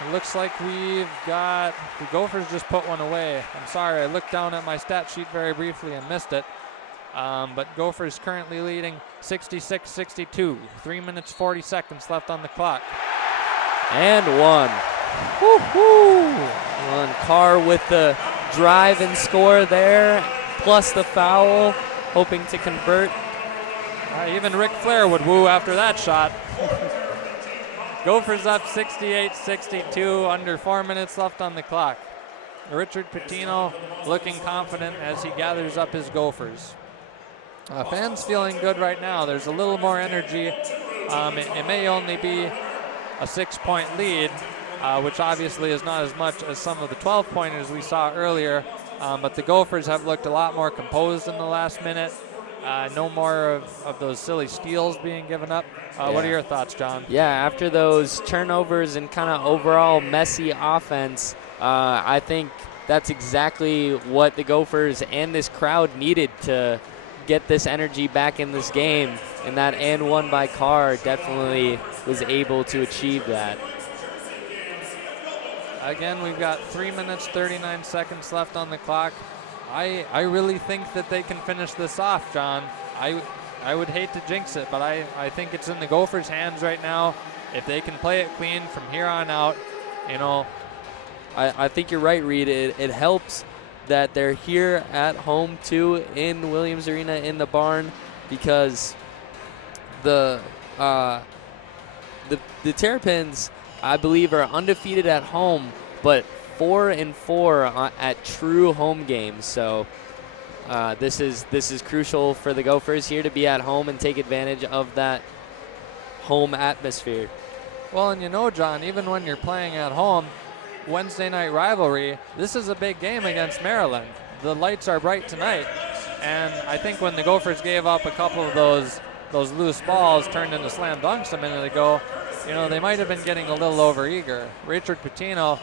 It looks like we've got the Gophers just put one away. I'm sorry. I looked down at my stat sheet very briefly and missed it. But Gophers currently leading 66-62. 3 minutes, 40 seconds left on the clock. And one. Woo-hoo! One. Carr with the drive and score there, plus the foul, hoping to convert. Even Ric Flair would woo after that shot. Gophers up 68-62, under 4 minutes left on the clock. Richard Pitino looking confident as he gathers up his Gophers. Fans feeling good right now. There's a little more energy. It may only be a 6-point lead, which obviously is not as much as some of the 12-pointers we saw earlier, but the Gophers have looked a lot more composed in the last minute. No more of those silly steals being given up. What are your thoughts, John? Yeah, after those turnovers and kind of overall messy offense, I think that's exactly what the Gophers and this crowd needed to get this energy back in this game. And that and one by Carr definitely was able to achieve that. Again, we've got 3 minutes, 39 seconds left on the clock. I really think that they can finish this off, John. I would hate to jinx it, but I think it's in the Gophers' hands right now. If they can play it clean from here on out, you know. I think you're right, Reed. It helps that they're here at home, too, in Williams Arena in the barn, because the Terrapins, I believe, are undefeated at home, but 4-4 at true home games. So this is crucial for the Gophers here to be at home and take advantage of that home atmosphere. Well, and you know, John, even when you're playing at home, Wednesday night rivalry, this is a big game against Maryland. The lights are bright tonight, and I think when the Gophers gave up a couple of those loose balls turned into slam dunks a minute ago, you know, they might have been getting a little overeager. Richard Pitino,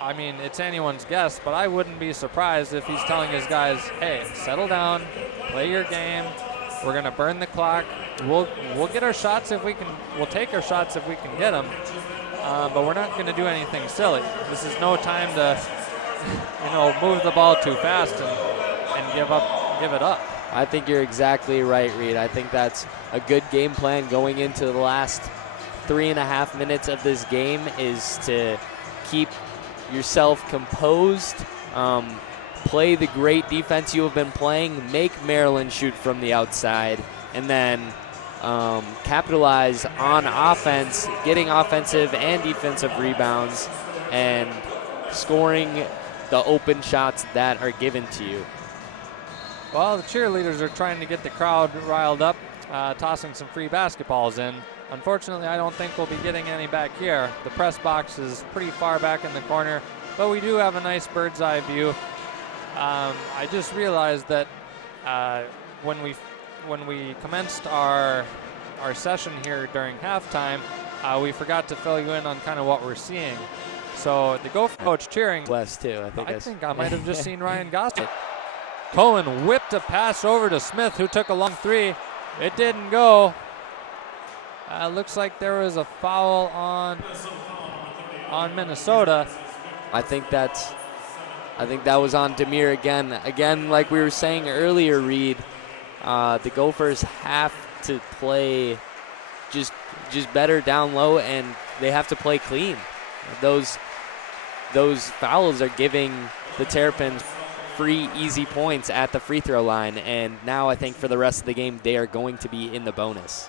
I mean, it's anyone's guess, but I wouldn't be surprised if he's telling his guys, hey, settle down, play your game. We're going to burn the clock. We'll get our shots if we can. We'll take our shots if we can get them. But we're not going to do anything silly. This is no time to, you know, move the ball too fast and give it up. I think you're exactly right, Reed. I think that's a good game plan going into the last 3.5 minutes of this game, is to keep yourself composed, play the great defense you have been playing, make Maryland shoot from the outside, and then capitalize on offense, getting offensive and defensive rebounds, and scoring the open shots that are given to you. Well, the cheerleaders are trying to get the crowd riled up, tossing some free basketballs in. Unfortunately, I don't think we'll be getting any back here. The press box is pretty far back in the corner, but we do have a nice bird's eye view. I just realized that when we commenced our session here during halftime, we forgot to fill you in on kind of what we're seeing. So the Gopher coach cheering. West too, I think I might have just seen Ryan Gossett. Cohen whipped a pass over to Smith, who took a long three. It didn't go. Looks like there was a foul on Minnesota. I think that was on Demir again. Again, like we were saying earlier, Reed, the Gophers have to play just better down low, and they have to play clean. Those fouls are giving the Terrapins free, easy points at the free throw line, and now I think for the rest of the game they are going to be in the bonus.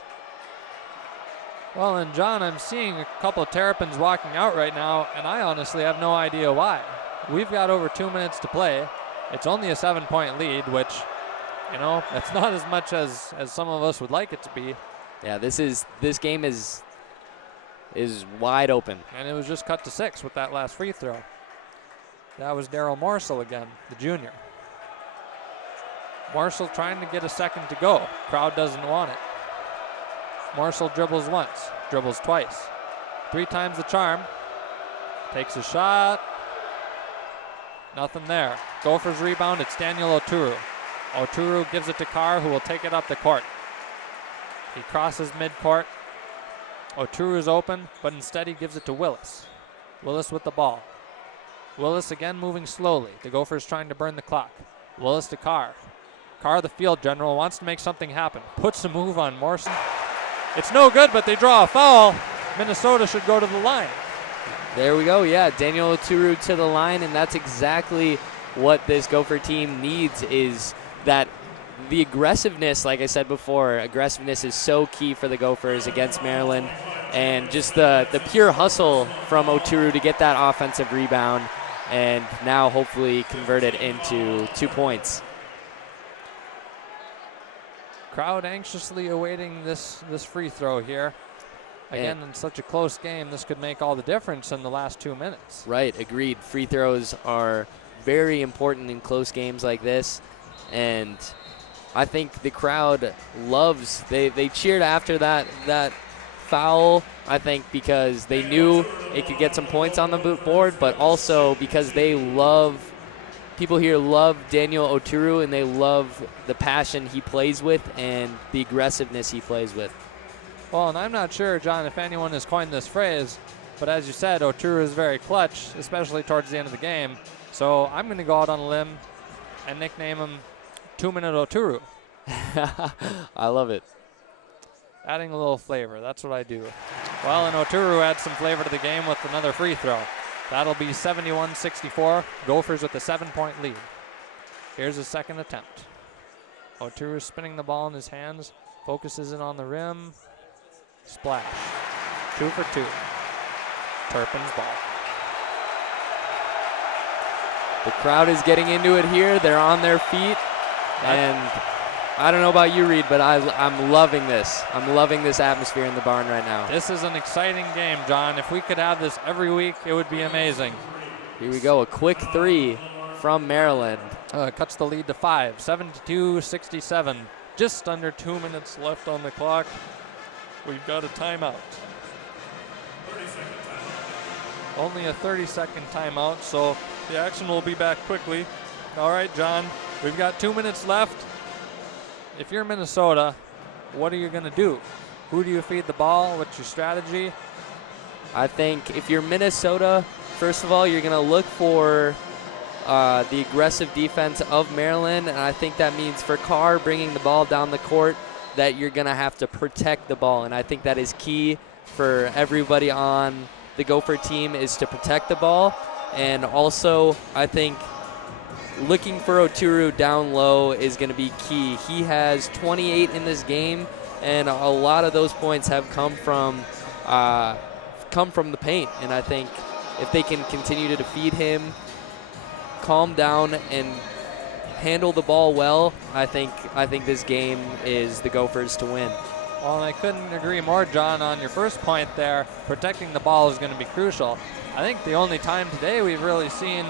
Well, and John, I'm seeing a couple of Terrapins walking out right now, and I honestly have no idea why. We've got over 2 minutes to play. It's only a 7-point lead, which, you know, that's not as much as some of us would like it to be. Yeah, this game is wide open. And it was just cut to 6 with that last free throw. That was Daryl Morsell again, the junior. Morsell trying to get a second to go. Crowd doesn't want it. Morsell dribbles once, dribbles twice. 3 times the charm. Takes a shot. Nothing there. Gophers rebound. It's Daniel Oturu. Oturu gives it to Carr, who will take it up the court. He crosses midcourt. Oturu's open, but instead he gives it to Willis. Willis with the ball. Willis again moving slowly. The Gophers trying to burn the clock. Willis to Carr. Carr, the field general, wants to make something happen. Puts a move on Morrison. It's no good, but they draw a foul. Minnesota should go to the line. There we go, yeah. Daniel Oturu to the line, and that's exactly what this Gopher team needs, is that the aggressiveness, like I said before, aggressiveness is so key for the Gophers against Maryland, and just the pure hustle from Oturu to get that offensive rebound and now hopefully convert it into 2 points. Crowd anxiously awaiting this free throw here. Again, in such a close game, this could make all the difference in the last 2 minutes. Right, agreed. Free throws are very important in close games like this, and I think the crowd loves, they cheered after that foul, I think because they knew it could get some points on the board, but also because people here love Daniel Oturu, and they love the passion he plays with and the aggressiveness he plays with. Well, and I'm not sure, John, if anyone has coined this phrase, but as you said, Oturu is very clutch, especially towards the end of the game. So I'm going to go out on a limb and nickname him 2-Minute Oturu. I love it. Adding a little flavor, that's what I do. Well, and Oturu adds some flavor to the game with another free throw. That'll be 71-64, Gophers with a 7-point lead. Here's his second attempt. Oturu spinning the ball in his hands, focuses in on the rim. Splash. 2 for 2. Turpin's ball. The crowd is getting into it here. They're on their feet. And I don't know about you, Reed, but I'm loving this. I'm loving this atmosphere in the barn right now. This is an exciting game, John. If we could have this every week, it would be amazing. Here we go. A quick three from Maryland. Cuts the lead to 5. 72-67. Just under 2 minutes left on the clock. We've got a timeout. Only a 30-second timeout, so the action will be back quickly. All right, John, we've got 2 minutes left. If you're Minnesota, what are you going to do? Who do you feed the ball? What's your strategy? I think if you're Minnesota, first of all, you're going to look for the aggressive defense of Maryland, and I think that means for Carr bringing the ball down the court that you're going to have to protect the ball, and I think that is key for everybody on the Gopher team is to protect the ball. And also, I think looking for Oturu down low is going to be key. He has 28 in this game, and a lot of those points have come from the paint. And I think if they can continue to feed him, calm down, and handle the ball well, I think this game is the Gophers to win. Well, and I couldn't agree more, John, on your first point there. Protecting the ball is going to be crucial. I think the only time today we've really seen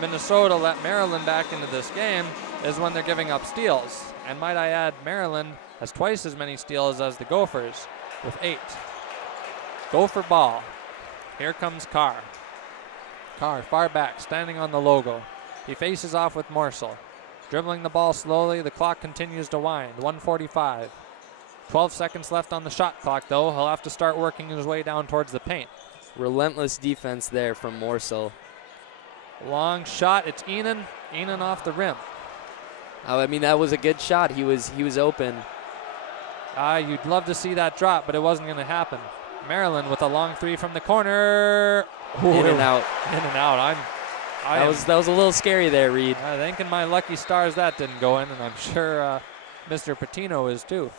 Minnesota let Maryland back into this game is when they're giving up steals. And might I add, Maryland has twice as many steals as the Gophers with 8. Gopher ball. Here comes Carr. Carr far back, standing on the logo. He faces off with Morsel. Dribbling the ball slowly, the clock continues to wind. 1:45. 12 seconds left on the shot clock, though. He'll have to start working his way down towards the paint. Relentless defense there from Morsel. Long shot. It's Enan. Enan off the rim. I mean, that was a good shot. He was open. You'd love to see that drop, but it wasn't going to happen. Maryland with a long three from the corner. In and out. In and out. That was a little scary there, Reed. Thanking my lucky stars that didn't go in, and I'm sure Mr. Patino is too.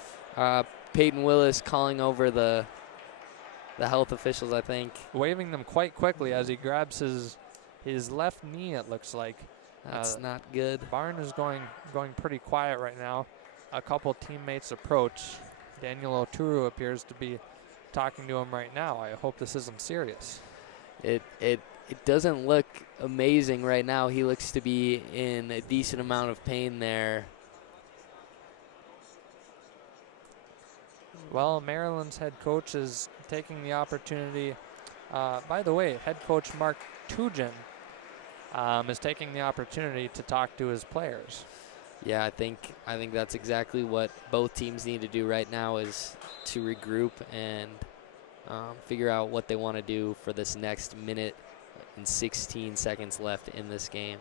Peyton Willis calling over the health officials, I think. Waving them quite quickly as he grabs his left knee, it looks like. That's not good. Barn is going pretty quiet right now. A couple teammates approach. Daniel Oturu appears to be talking to him right now. I hope this isn't serious. It doesn't look amazing right now. He looks to be in a decent amount of pain there. Well, Maryland's head coach is taking the opportunity. By the way, head coach Mark Tugin is taking the opportunity to talk to his players. Yeah, I think that's exactly what both teams need to do right now is to regroup and figure out what they want to do for this next minute and 16 seconds left in this game.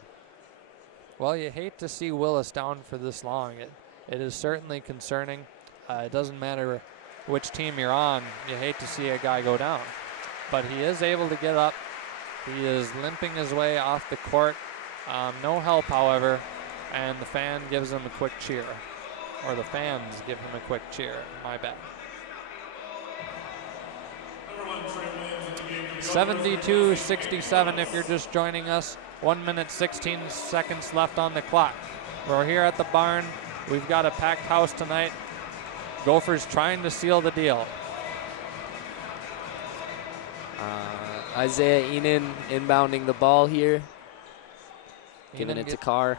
Well, you hate to see Willis down for this long. It is certainly concerning. It doesn't matter which team you're on, you hate to see a guy go down. But he is able to get up. He is limping his way off the court. No help, however, and the fan gives him a quick cheer. Or the fans give him a quick cheer, my bad. 72-67 if you're just joining us. 1 minute, 16 seconds left on the clock. We're here at the barn. We've got a packed house tonight. Gophers trying to seal the deal. Isaiah Enan inbounding the ball here. Giving it to Carr.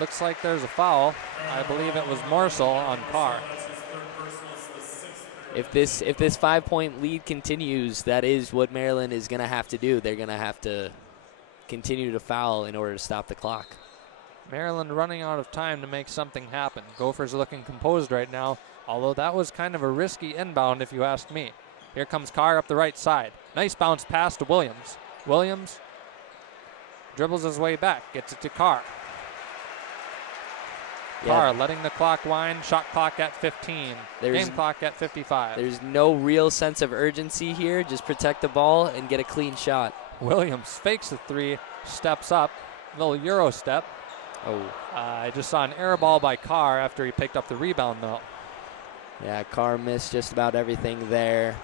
Looks like there's a foul. I believe it was Morsel on Carr. If this 5-point lead continues, that is what Maryland is going to have to do. They're going to have to continue to foul in order to stop the clock. Maryland running out of time to make something happen. Gophers looking composed right now, although that was kind of a risky inbound if you asked me. Here comes Carr up the right side. Nice bounce pass to Williams. Williams dribbles his way back, gets it to Carr. Carr letting the clock wind, shot clock at 15, game clock at 55. There's no real sense of urgency here. Just protect the ball and get a clean shot. Williams fakes the three, steps up, little Euro step. I just saw an air ball by Carr after he picked up the rebound, though. Yeah, Carr missed just about everything there.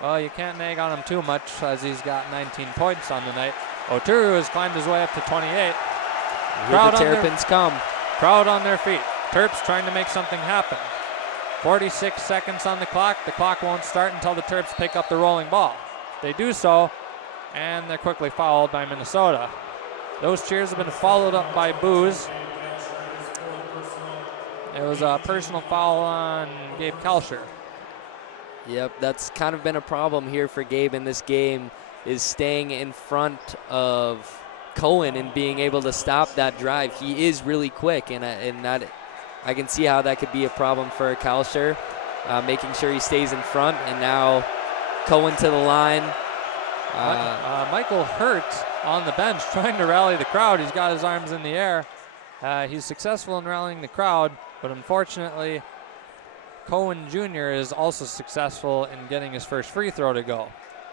Well, you can't nag on him too much as he's got 19 points on the night. Oturu has climbed his way up to 28. Here the Terrapins come. Crowd on their feet. Terps trying to make something happen. 46 seconds on the clock. The clock won't start until the Terps pick up the rolling ball. They do so, and they're quickly fouled by Minnesota. Those cheers have been followed up by boos. It was a personal foul on Gabe Kalsher. Yep, that's kind of been a problem here for Gabe in this game, is staying in front of Cohen and being able to stop that drive. He is really quick, and that I can see how that could be a problem for Kalsher, making sure he stays in front. And now Cohen to the line. Michael Hurt on the bench trying to rally the crowd. He's got his arms in the air. He's successful in rallying the crowd, but unfortunately Cohen Jr. is also successful in getting his first free throw to go.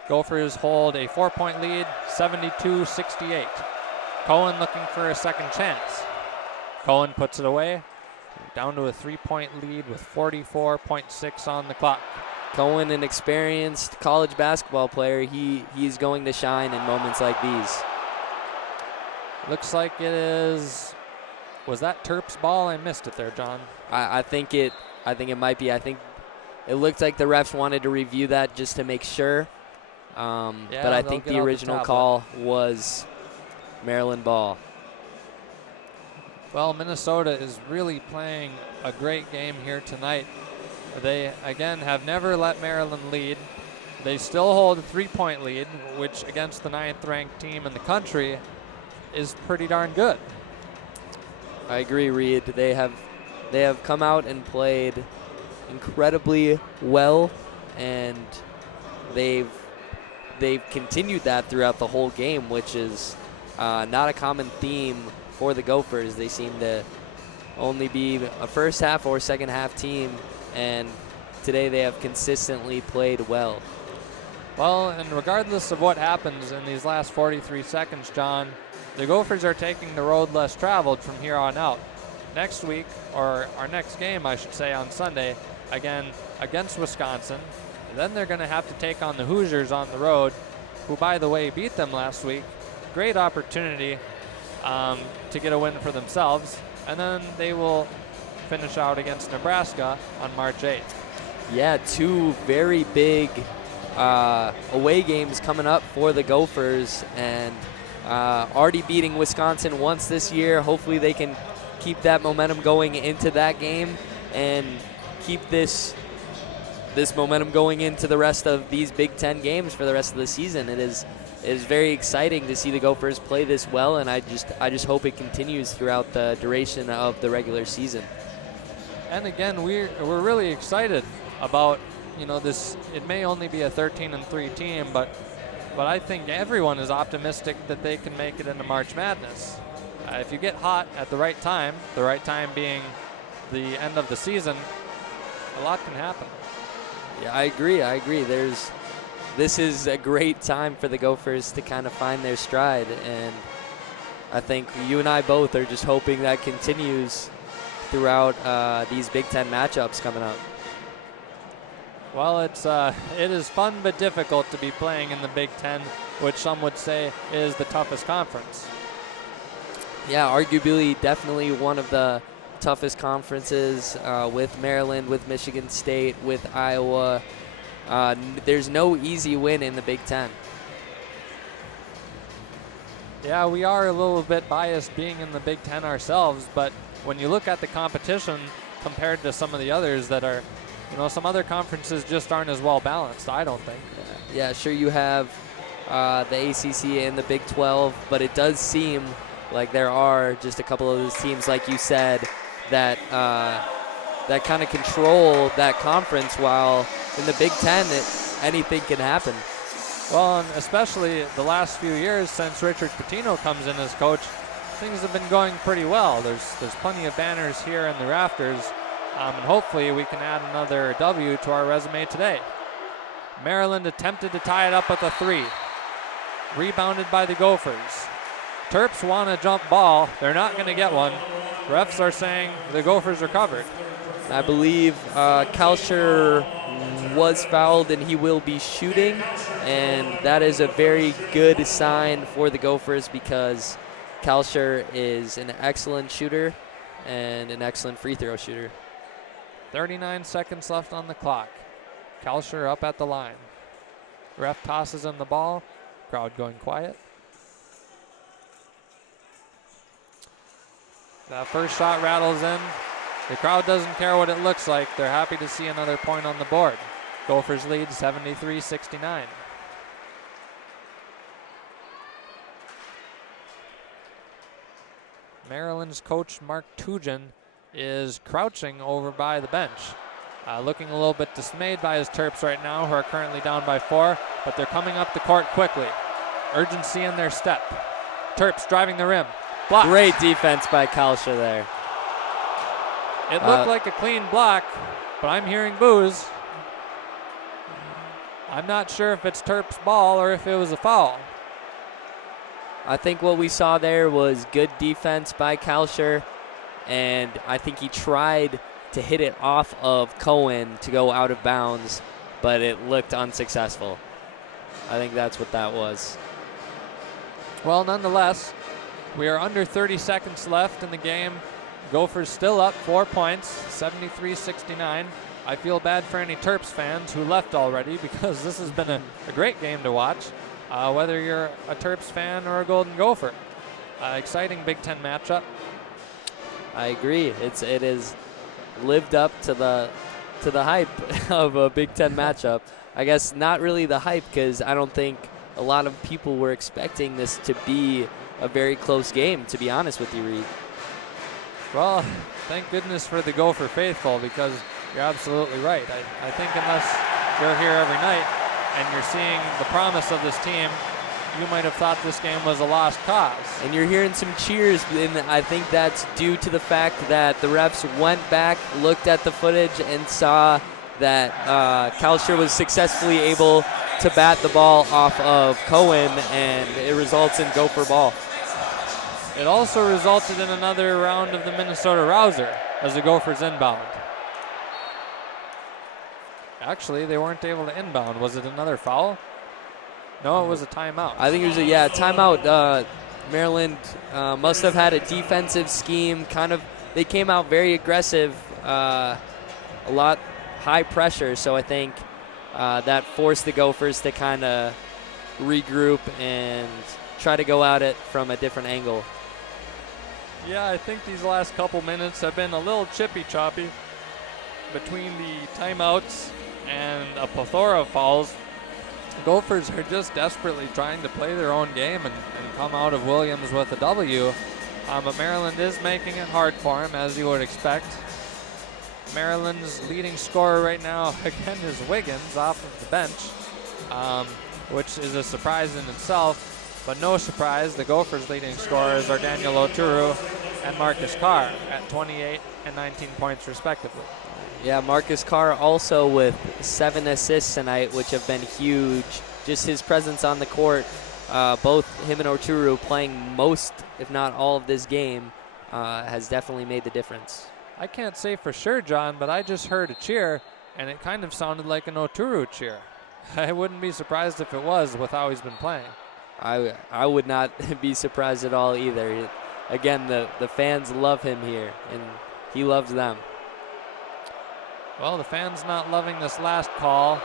Gophers hold a 4-point lead, 72-68. Cohen looking for a second chance. Cohen puts it away, down to a 3-point lead with 44.6 on the clock. Cohen, an experienced college basketball player, he's going to shine in moments like these. Looks like it is. Was that Terps ball? I missed it there, John. I think it might be. I think it looked like the refs wanted to review that just to make sure. But I think the original call was Maryland ball. Well, Minnesota is really playing a great game here tonight. They, again, have never let Maryland lead. They still hold a 3-point lead, which against the 9th-ranked team in the country is pretty darn good. I agree, Reed. They have come out and played incredibly well, and they've continued that throughout the whole game, which is not a common theme for the Gophers. They seem to only be a first half or second half team, and today they have consistently played well. Well, and regardless of what happens in these last 43 seconds, John, the Gophers are taking the road less traveled from here on out. Next week, or our next game, I should say, on Sunday, again against Wisconsin. Then they're going to have to take on the Hoosiers on the road, who, by the way, beat them last week. Great opportunity to get a win for themselves. And then they will finish out against Nebraska on March 8th. Yeah, two very big away games coming up for the Gophers, and already beating Wisconsin once this year. Hopefully they can keep that momentum going into that game and keep this momentum going into the rest of these Big Ten games for the rest of the season. It is very exciting to see the Gophers play this well, and I just hope it continues throughout the duration of the regular season. And again, we're really excited about, this. It may only be a 13-3 team, but I think everyone is optimistic that they can make it into March Madness. If you get hot at the right time being the end of the season, a lot can happen. Yeah, I agree. This is a great time for the Gophers to kind of find their stride, and I think you and I both are just hoping that continues throughout these Big Ten matchups coming up. Well, it is fun but difficult to be playing in the Big Ten, which some would say is the toughest conference. Yeah, arguably definitely one of the toughest conferences, with Maryland, with Michigan State, with Iowa. There's no easy win in the Big Ten. Yeah, we are a little bit biased being in the Big Ten ourselves, but when you look at the competition compared to some of the others that are, some other conferences just aren't as well balanced, I don't think. Yeah, sure you have the ACC and the Big 12, but it does seem like there are just a couple of those teams, like you said, that that kind of control that conference, while in the Big Ten, anything can happen. Well, and especially the last few years since Richard Pitino comes in as coach, things have been going pretty well. There's plenty of banners here in the rafters, and hopefully we can add another W to our resume today. Maryland attempted to tie it up with a 3. Rebounded by the Gophers. Terps want a jump ball. They're not going to get one. Refs are saying the Gophers are covered. I believe Kalsher was fouled and he will be shooting, and that is a very good sign for the Gophers because Kalsher is an excellent shooter and an excellent free throw shooter. 39 seconds left on the clock. Kalsher up at the line. Ref tosses him the ball. Crowd going quiet. That first shot rattles in. The crowd doesn't care what it looks like. They're happy to see another point on the board. Gophers lead 73-69. Maryland's coach Mark Tugin is crouching over by the bench. Looking a little bit dismayed by his Terps right now, who are currently down by 4, but they're coming up the court quickly. Urgency in their step. Terps driving the rim. Blocked. Great defense by Kalsher there. It looked like a clean block, but I'm hearing boos. I'm not sure if it's Terps' ball or if it was a foul. I think what we saw there was good defense by Kalsher, and I think he tried to hit it off of Cohen to go out of bounds, but it looked unsuccessful. I think that's what that was. Well, nonetheless, we are under 30 seconds left in the game. Gophers still up 4 points, 73-69. I feel bad for any Terps fans who left already because this has been a great game to watch, whether you're a Terps fan or a Golden Gopher. Exciting Big Ten matchup. I agree. It is lived up to the hype of a Big Ten matchup. I guess not really the hype because I don't think a lot of people were expecting this to be a very close game, to be honest with you, Reed. Well, thank goodness for the Gopher faithful because you're absolutely right. I think unless you're here every night and you're seeing the promise of this team, you might have thought this game was a lost cause. And you're hearing some cheers, and I think that's due to the fact that the refs went back, looked at the footage, and saw that Kalsher was successfully able to bat the ball off of Cohen, and it results in Gopher ball. It also resulted in another round of the Minnesota Rouser as the Gophers inbound. Actually, they weren't able to inbound. Was it another foul? No, it was a timeout. I think it was a timeout. Maryland must have had a defensive scheme. They came out very aggressive, a lot high pressure. So I think that forced the Gophers to kind of regroup and try to go at it from a different angle. Yeah, I think these last couple minutes have been a little chippy-choppy between the timeouts and a plethora of fouls. The Gophers are just desperately trying to play their own game and come out of Williams with a W. But Maryland is making it hard for him, as you would expect. Maryland's leading scorer right now, again, is Wiggins off of the bench, which is a surprise in itself. But no surprise, the Gophers' leading scorers are Daniel Oturu and Marcus Carr at 28 and 19 points respectively. Yeah, Marcus Carr also with 7 assists tonight, which have been huge. Just his presence on the court, both him and Oturu playing most, if not all of this game, has definitely made the difference. I can't say for sure, John, but I just heard a cheer, and it kind of sounded like an Oturu cheer. I wouldn't be surprised if it was with how he's been playing. I would not be surprised at all either. Again, the fans love him here, and he loves them. Well, the fans not loving this last call.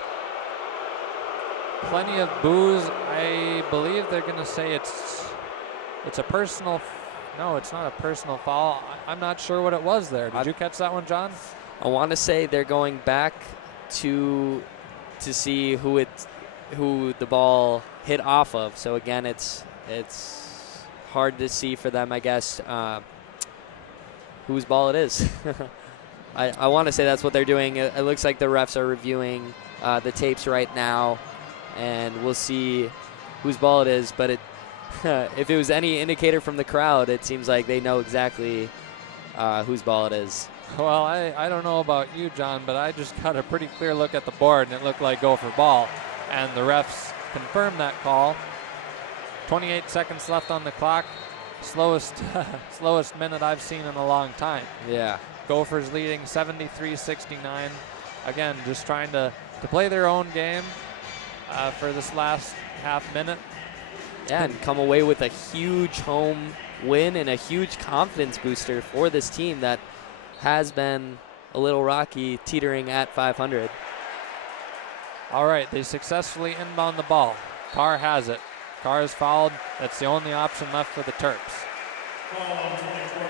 Plenty of boos. I believe they're going to say it's It's a personal. No, it's not a personal foul. I'm not sure what it was there. Did you catch that one, John? I want to say they're going back to see who the ball hit off of. So again, it's hard to see for them, I guess, whose ball it is. I want to say that's what they're doing. It looks like the refs are reviewing the tapes right now, and we'll see whose ball it is. But if it was any indicator from the crowd, it seems like they know exactly whose ball it is. Well, I don't know about you, John, but I just got a pretty clear look at the board, and it looked like Gopher ball. And the refs confirmed that call. 28 seconds left on the clock. Slowest minute I've seen in a long time. Yeah. Gophers leading 73-69. Again, just trying to play their own game for this last half minute. Yeah, and come away with a huge home win and a huge confidence booster for this team that has been a little rocky, teetering at 500. All right, they successfully inbound the ball. Carr has it. Carr is fouled. That's the only option left for the Terps.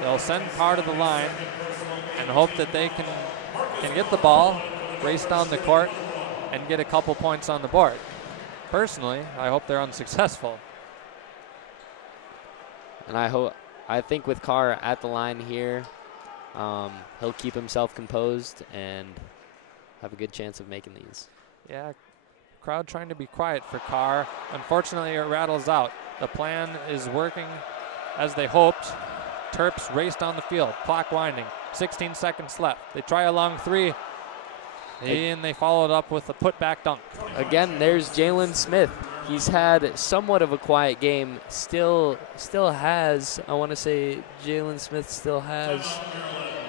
They'll send Carr to the line and hope that they can get the ball, race down the court, and get a couple points on the board. Personally, I hope they're unsuccessful. And I think with Carr at the line here, he'll keep himself composed and have a good chance of making these. Yeah, crowd trying to be quiet for Carr. Unfortunately, it rattles out. The plan is working as they hoped. Terps race down the field, clock winding, 16 seconds left. They try a long three, and they followed up with a putback dunk. Again, there's Jalen Smith. He's had somewhat of a quiet game. Still has, I want to say Jalen Smith still has,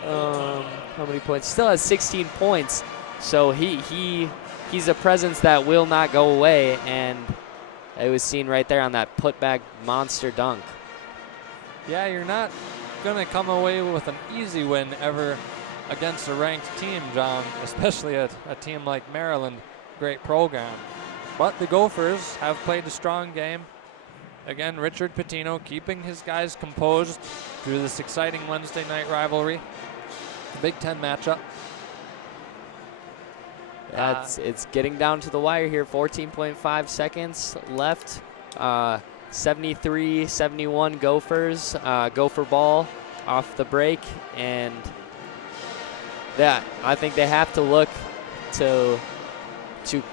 how many points? Still has 16 points. So he's a presence that will not go away, and it was seen right there on that putback monster dunk. Yeah, you're not going to come away with an easy win ever against a ranked team, John, especially a team like Maryland. Great program. But the Gophers have played a strong game. Again, Richard Pitino keeping his guys composed through this exciting Wednesday night rivalry. The Big Ten matchup. It's getting down to the wire here. 14.5 seconds left. 73-71 Gophers. Gopher ball off the break. And that, I think they have to look to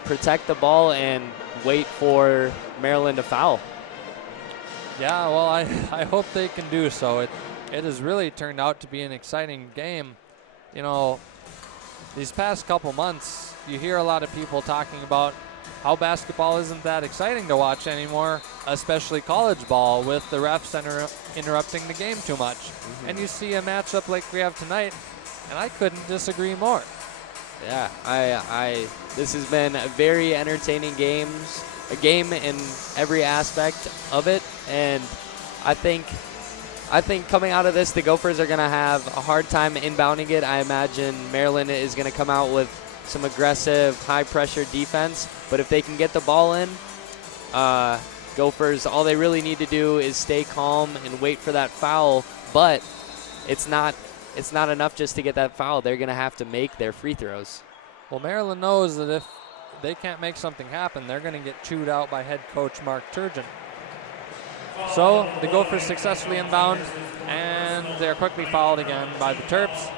protect the ball and wait for Maryland to foul. Yeah, well, I hope they can do so. It has really turned out to be an exciting game. You know, these past couple months, you hear a lot of people talking about how basketball isn't that exciting to watch anymore, especially college ball, with the refs interrupting the game too much. Mm-hmm. And you see a matchup like we have tonight, and I couldn't disagree more. Yeah, this has been a very entertaining game in every aspect of it, and I think coming out of this, the Gophers are going to have a hard time inbounding it. I imagine Maryland is going to come out with some aggressive, high-pressure defense, but if they can get the ball in, Gophers, all they really need to do is stay calm and wait for that foul, but it's not enough just to get that foul. They're going to have to make their free throws. Well, Maryland knows that if they can't make something happen, they're going to get chewed out by head coach Mark Turgeon. So the Gophers successfully inbound, and they're quickly fouled again by the Terps.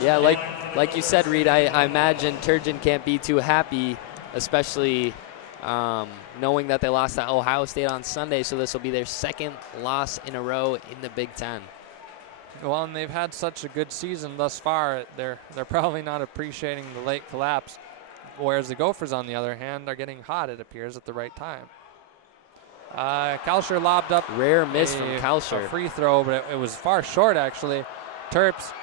Yeah, like you said, Reed, I imagine Turgeon can't be too happy, especially knowing that they lost to Ohio State on Sunday, so this will be their second loss in a row in the Big Ten. Well, and they've had such a good season thus far, they're probably not appreciating the late collapse, whereas the Gophers, on the other hand, are getting hot, it appears, at the right time. Kalsher lobbed up. Rare miss from Kalsher. A free throw, but it was far short, actually. Terps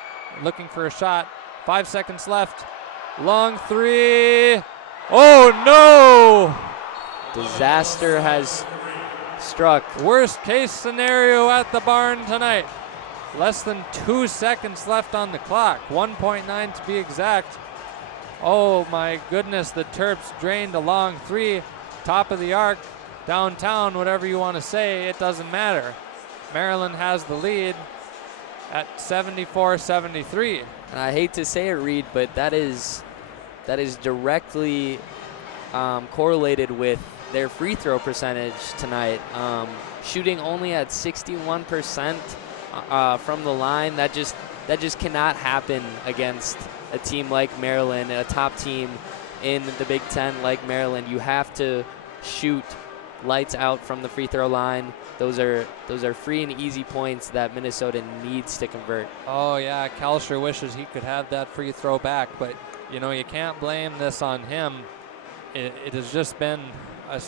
looking for a shot. 5 seconds left. Long three. Oh, no! Disaster has struck. Worst case scenario at the barn tonight. Less than 2 seconds left on the clock. 1.9 to be exact. Oh, my goodness. The Terps drained a long three. Top of the arc. Downtown, whatever you want to say, it doesn't matter. Maryland has the lead at 74-73. And I hate to say it, Reed, but that is directly correlated with their free throw percentage tonight. Shooting only at 61% from the line. That just cannot happen against a team like Maryland, a top team in the Big Ten like Maryland. You have to shoot lights out from the free throw line. Those are free and easy points that Minnesota needs to convert. Oh yeah, Cal sure wishes he could have that free throw back, but you can't blame this on him. It has just been a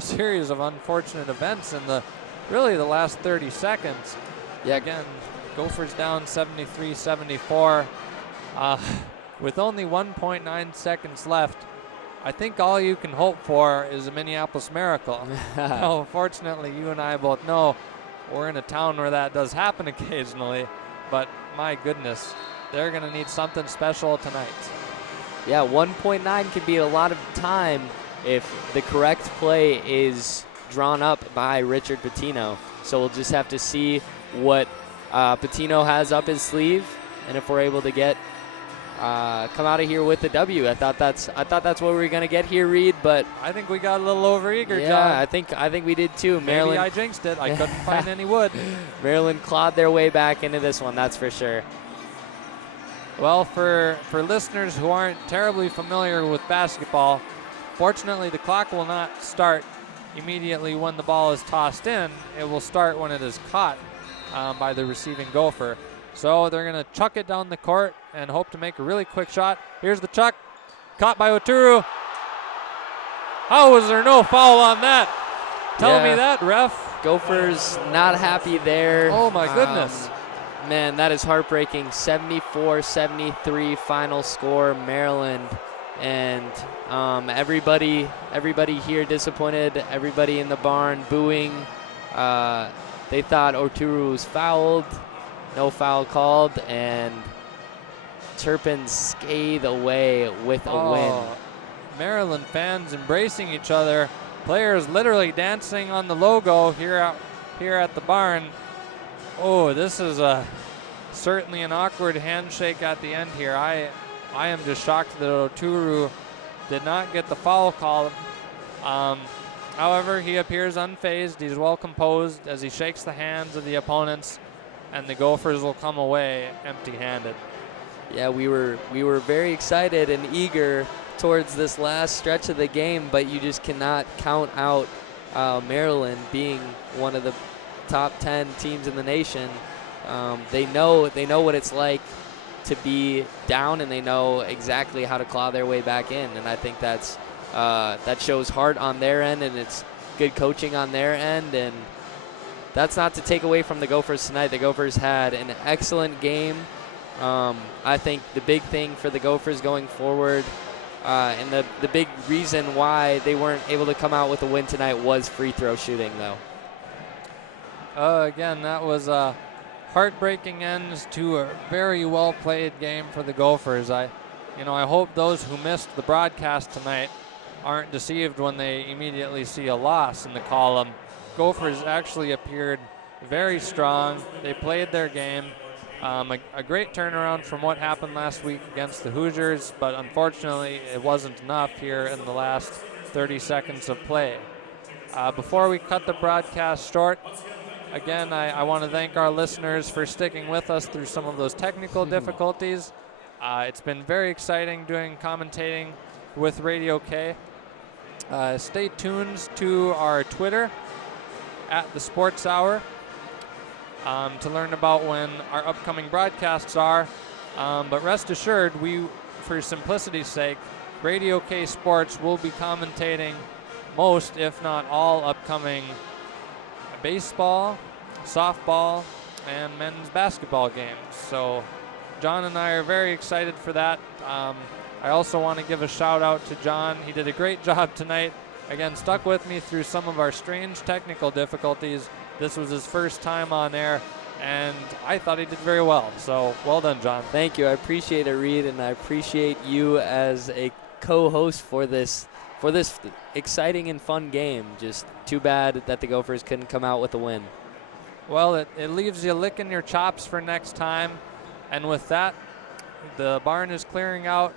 series of unfortunate events in the last 30 seconds. Yeah. Again, Gophers down 73-74 with only 1.9 seconds left. I think all you can hope for is a Minneapolis miracle. Unfortunately, you and I both know we're in a town where that does happen occasionally, but my goodness, they're going to need something special tonight. Yeah, 1.9 can be a lot of time if the correct play is drawn up by Richard Pitino. So we'll just have to see what Pitino has up his sleeve, and if we're able to come out of here with the W. I thought that's what we were gonna get here, Reed. But I think we got a little overeager, John. Yeah, I think we did too. Maybe I jinxed it. I couldn't find any wood. Maryland clawed their way back into this one, that's for sure. Well, for listeners who aren't terribly familiar with basketball, fortunately the clock will not start immediately when the ball is tossed in. It will start when it is caught by the receiving Gopher. So they're going to chuck it down the court and hope to make a really quick shot. Here's the chuck. Caught by Oturu. How was there no foul on that? Tell me that, ref. Gophers not happy there. Oh, my goodness. Man, that is heartbreaking. 74-73 final score, Maryland. And everybody here disappointed. Everybody in the barn booing. They thought Oturu was fouled. No foul called, and Turpin scathed away with a win. Maryland fans embracing each other. Players literally dancing on the logo here at the barn. Oh, this is certainly an awkward handshake at the end here. I am just shocked that Oturu did not get the foul call. However, he appears unfazed. He's well composed as he shakes the hands of the opponents, and the Gophers will come away empty-handed. Yeah, we were very excited and eager towards this last stretch of the game, but you just cannot count out Maryland being one of the top 10 teams in the nation. They know what it's like to be down, and they know exactly how to claw their way back in. And I think that shows heart on their end, and it's good coaching on their end. And that's not to take away from the Gophers tonight. The Gophers had an excellent game. I think the big thing for the Gophers going forward, and the big reason why they weren't able to come out with a win tonight was free throw shooting, though. Again, that was a heartbreaking end to a very well played game for the Gophers. I hope those who missed the broadcast tonight aren't deceived when they immediately see a loss in the column. Gophers actually appeared very strong. They played their game. A great turnaround from what happened last week against the Hoosiers, but unfortunately it wasn't enough here in the last 30 seconds of play. Before we cut the broadcast short, again, I want to thank our listeners for sticking with us through some of those technical difficulties. It's been very exciting doing commentating with Radio K. Stay tuned to our Twitter at the Sports Hour to learn about when our upcoming broadcasts are. But rest assured, for simplicity's sake, Radio K Sports will be commentating most, if not all, upcoming baseball, softball, and men's basketball games. So John and I are very excited for that. I also want to give a shout out to John. He did a great job tonight. Again, stuck with me through some of our strange technical difficulties. This was his first time on air, and I thought he did very well. So well done, John. Thank you. I appreciate it, Reed, and I appreciate you as a co-host for this exciting and fun game. Just too bad that the Gophers couldn't come out with a win. Well, it leaves you licking your chops for next time. And with that, the barn is clearing out.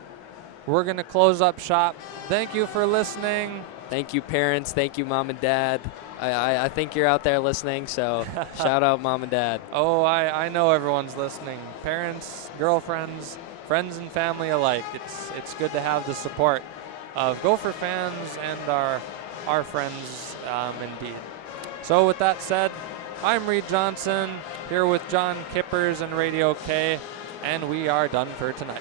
We're going to close up shop. Thank you for listening. Thank you, parents. Thank you, Mom and Dad. I think you're out there listening, so shout out, Mom and Dad. Oh, I know everyone's listening. Parents, girlfriends, friends and family alike. It's good to have the support of Gopher fans and our friends indeed. So with that said, I'm Reed Johnson here with John Kippers and Radio K, and we are done for tonight.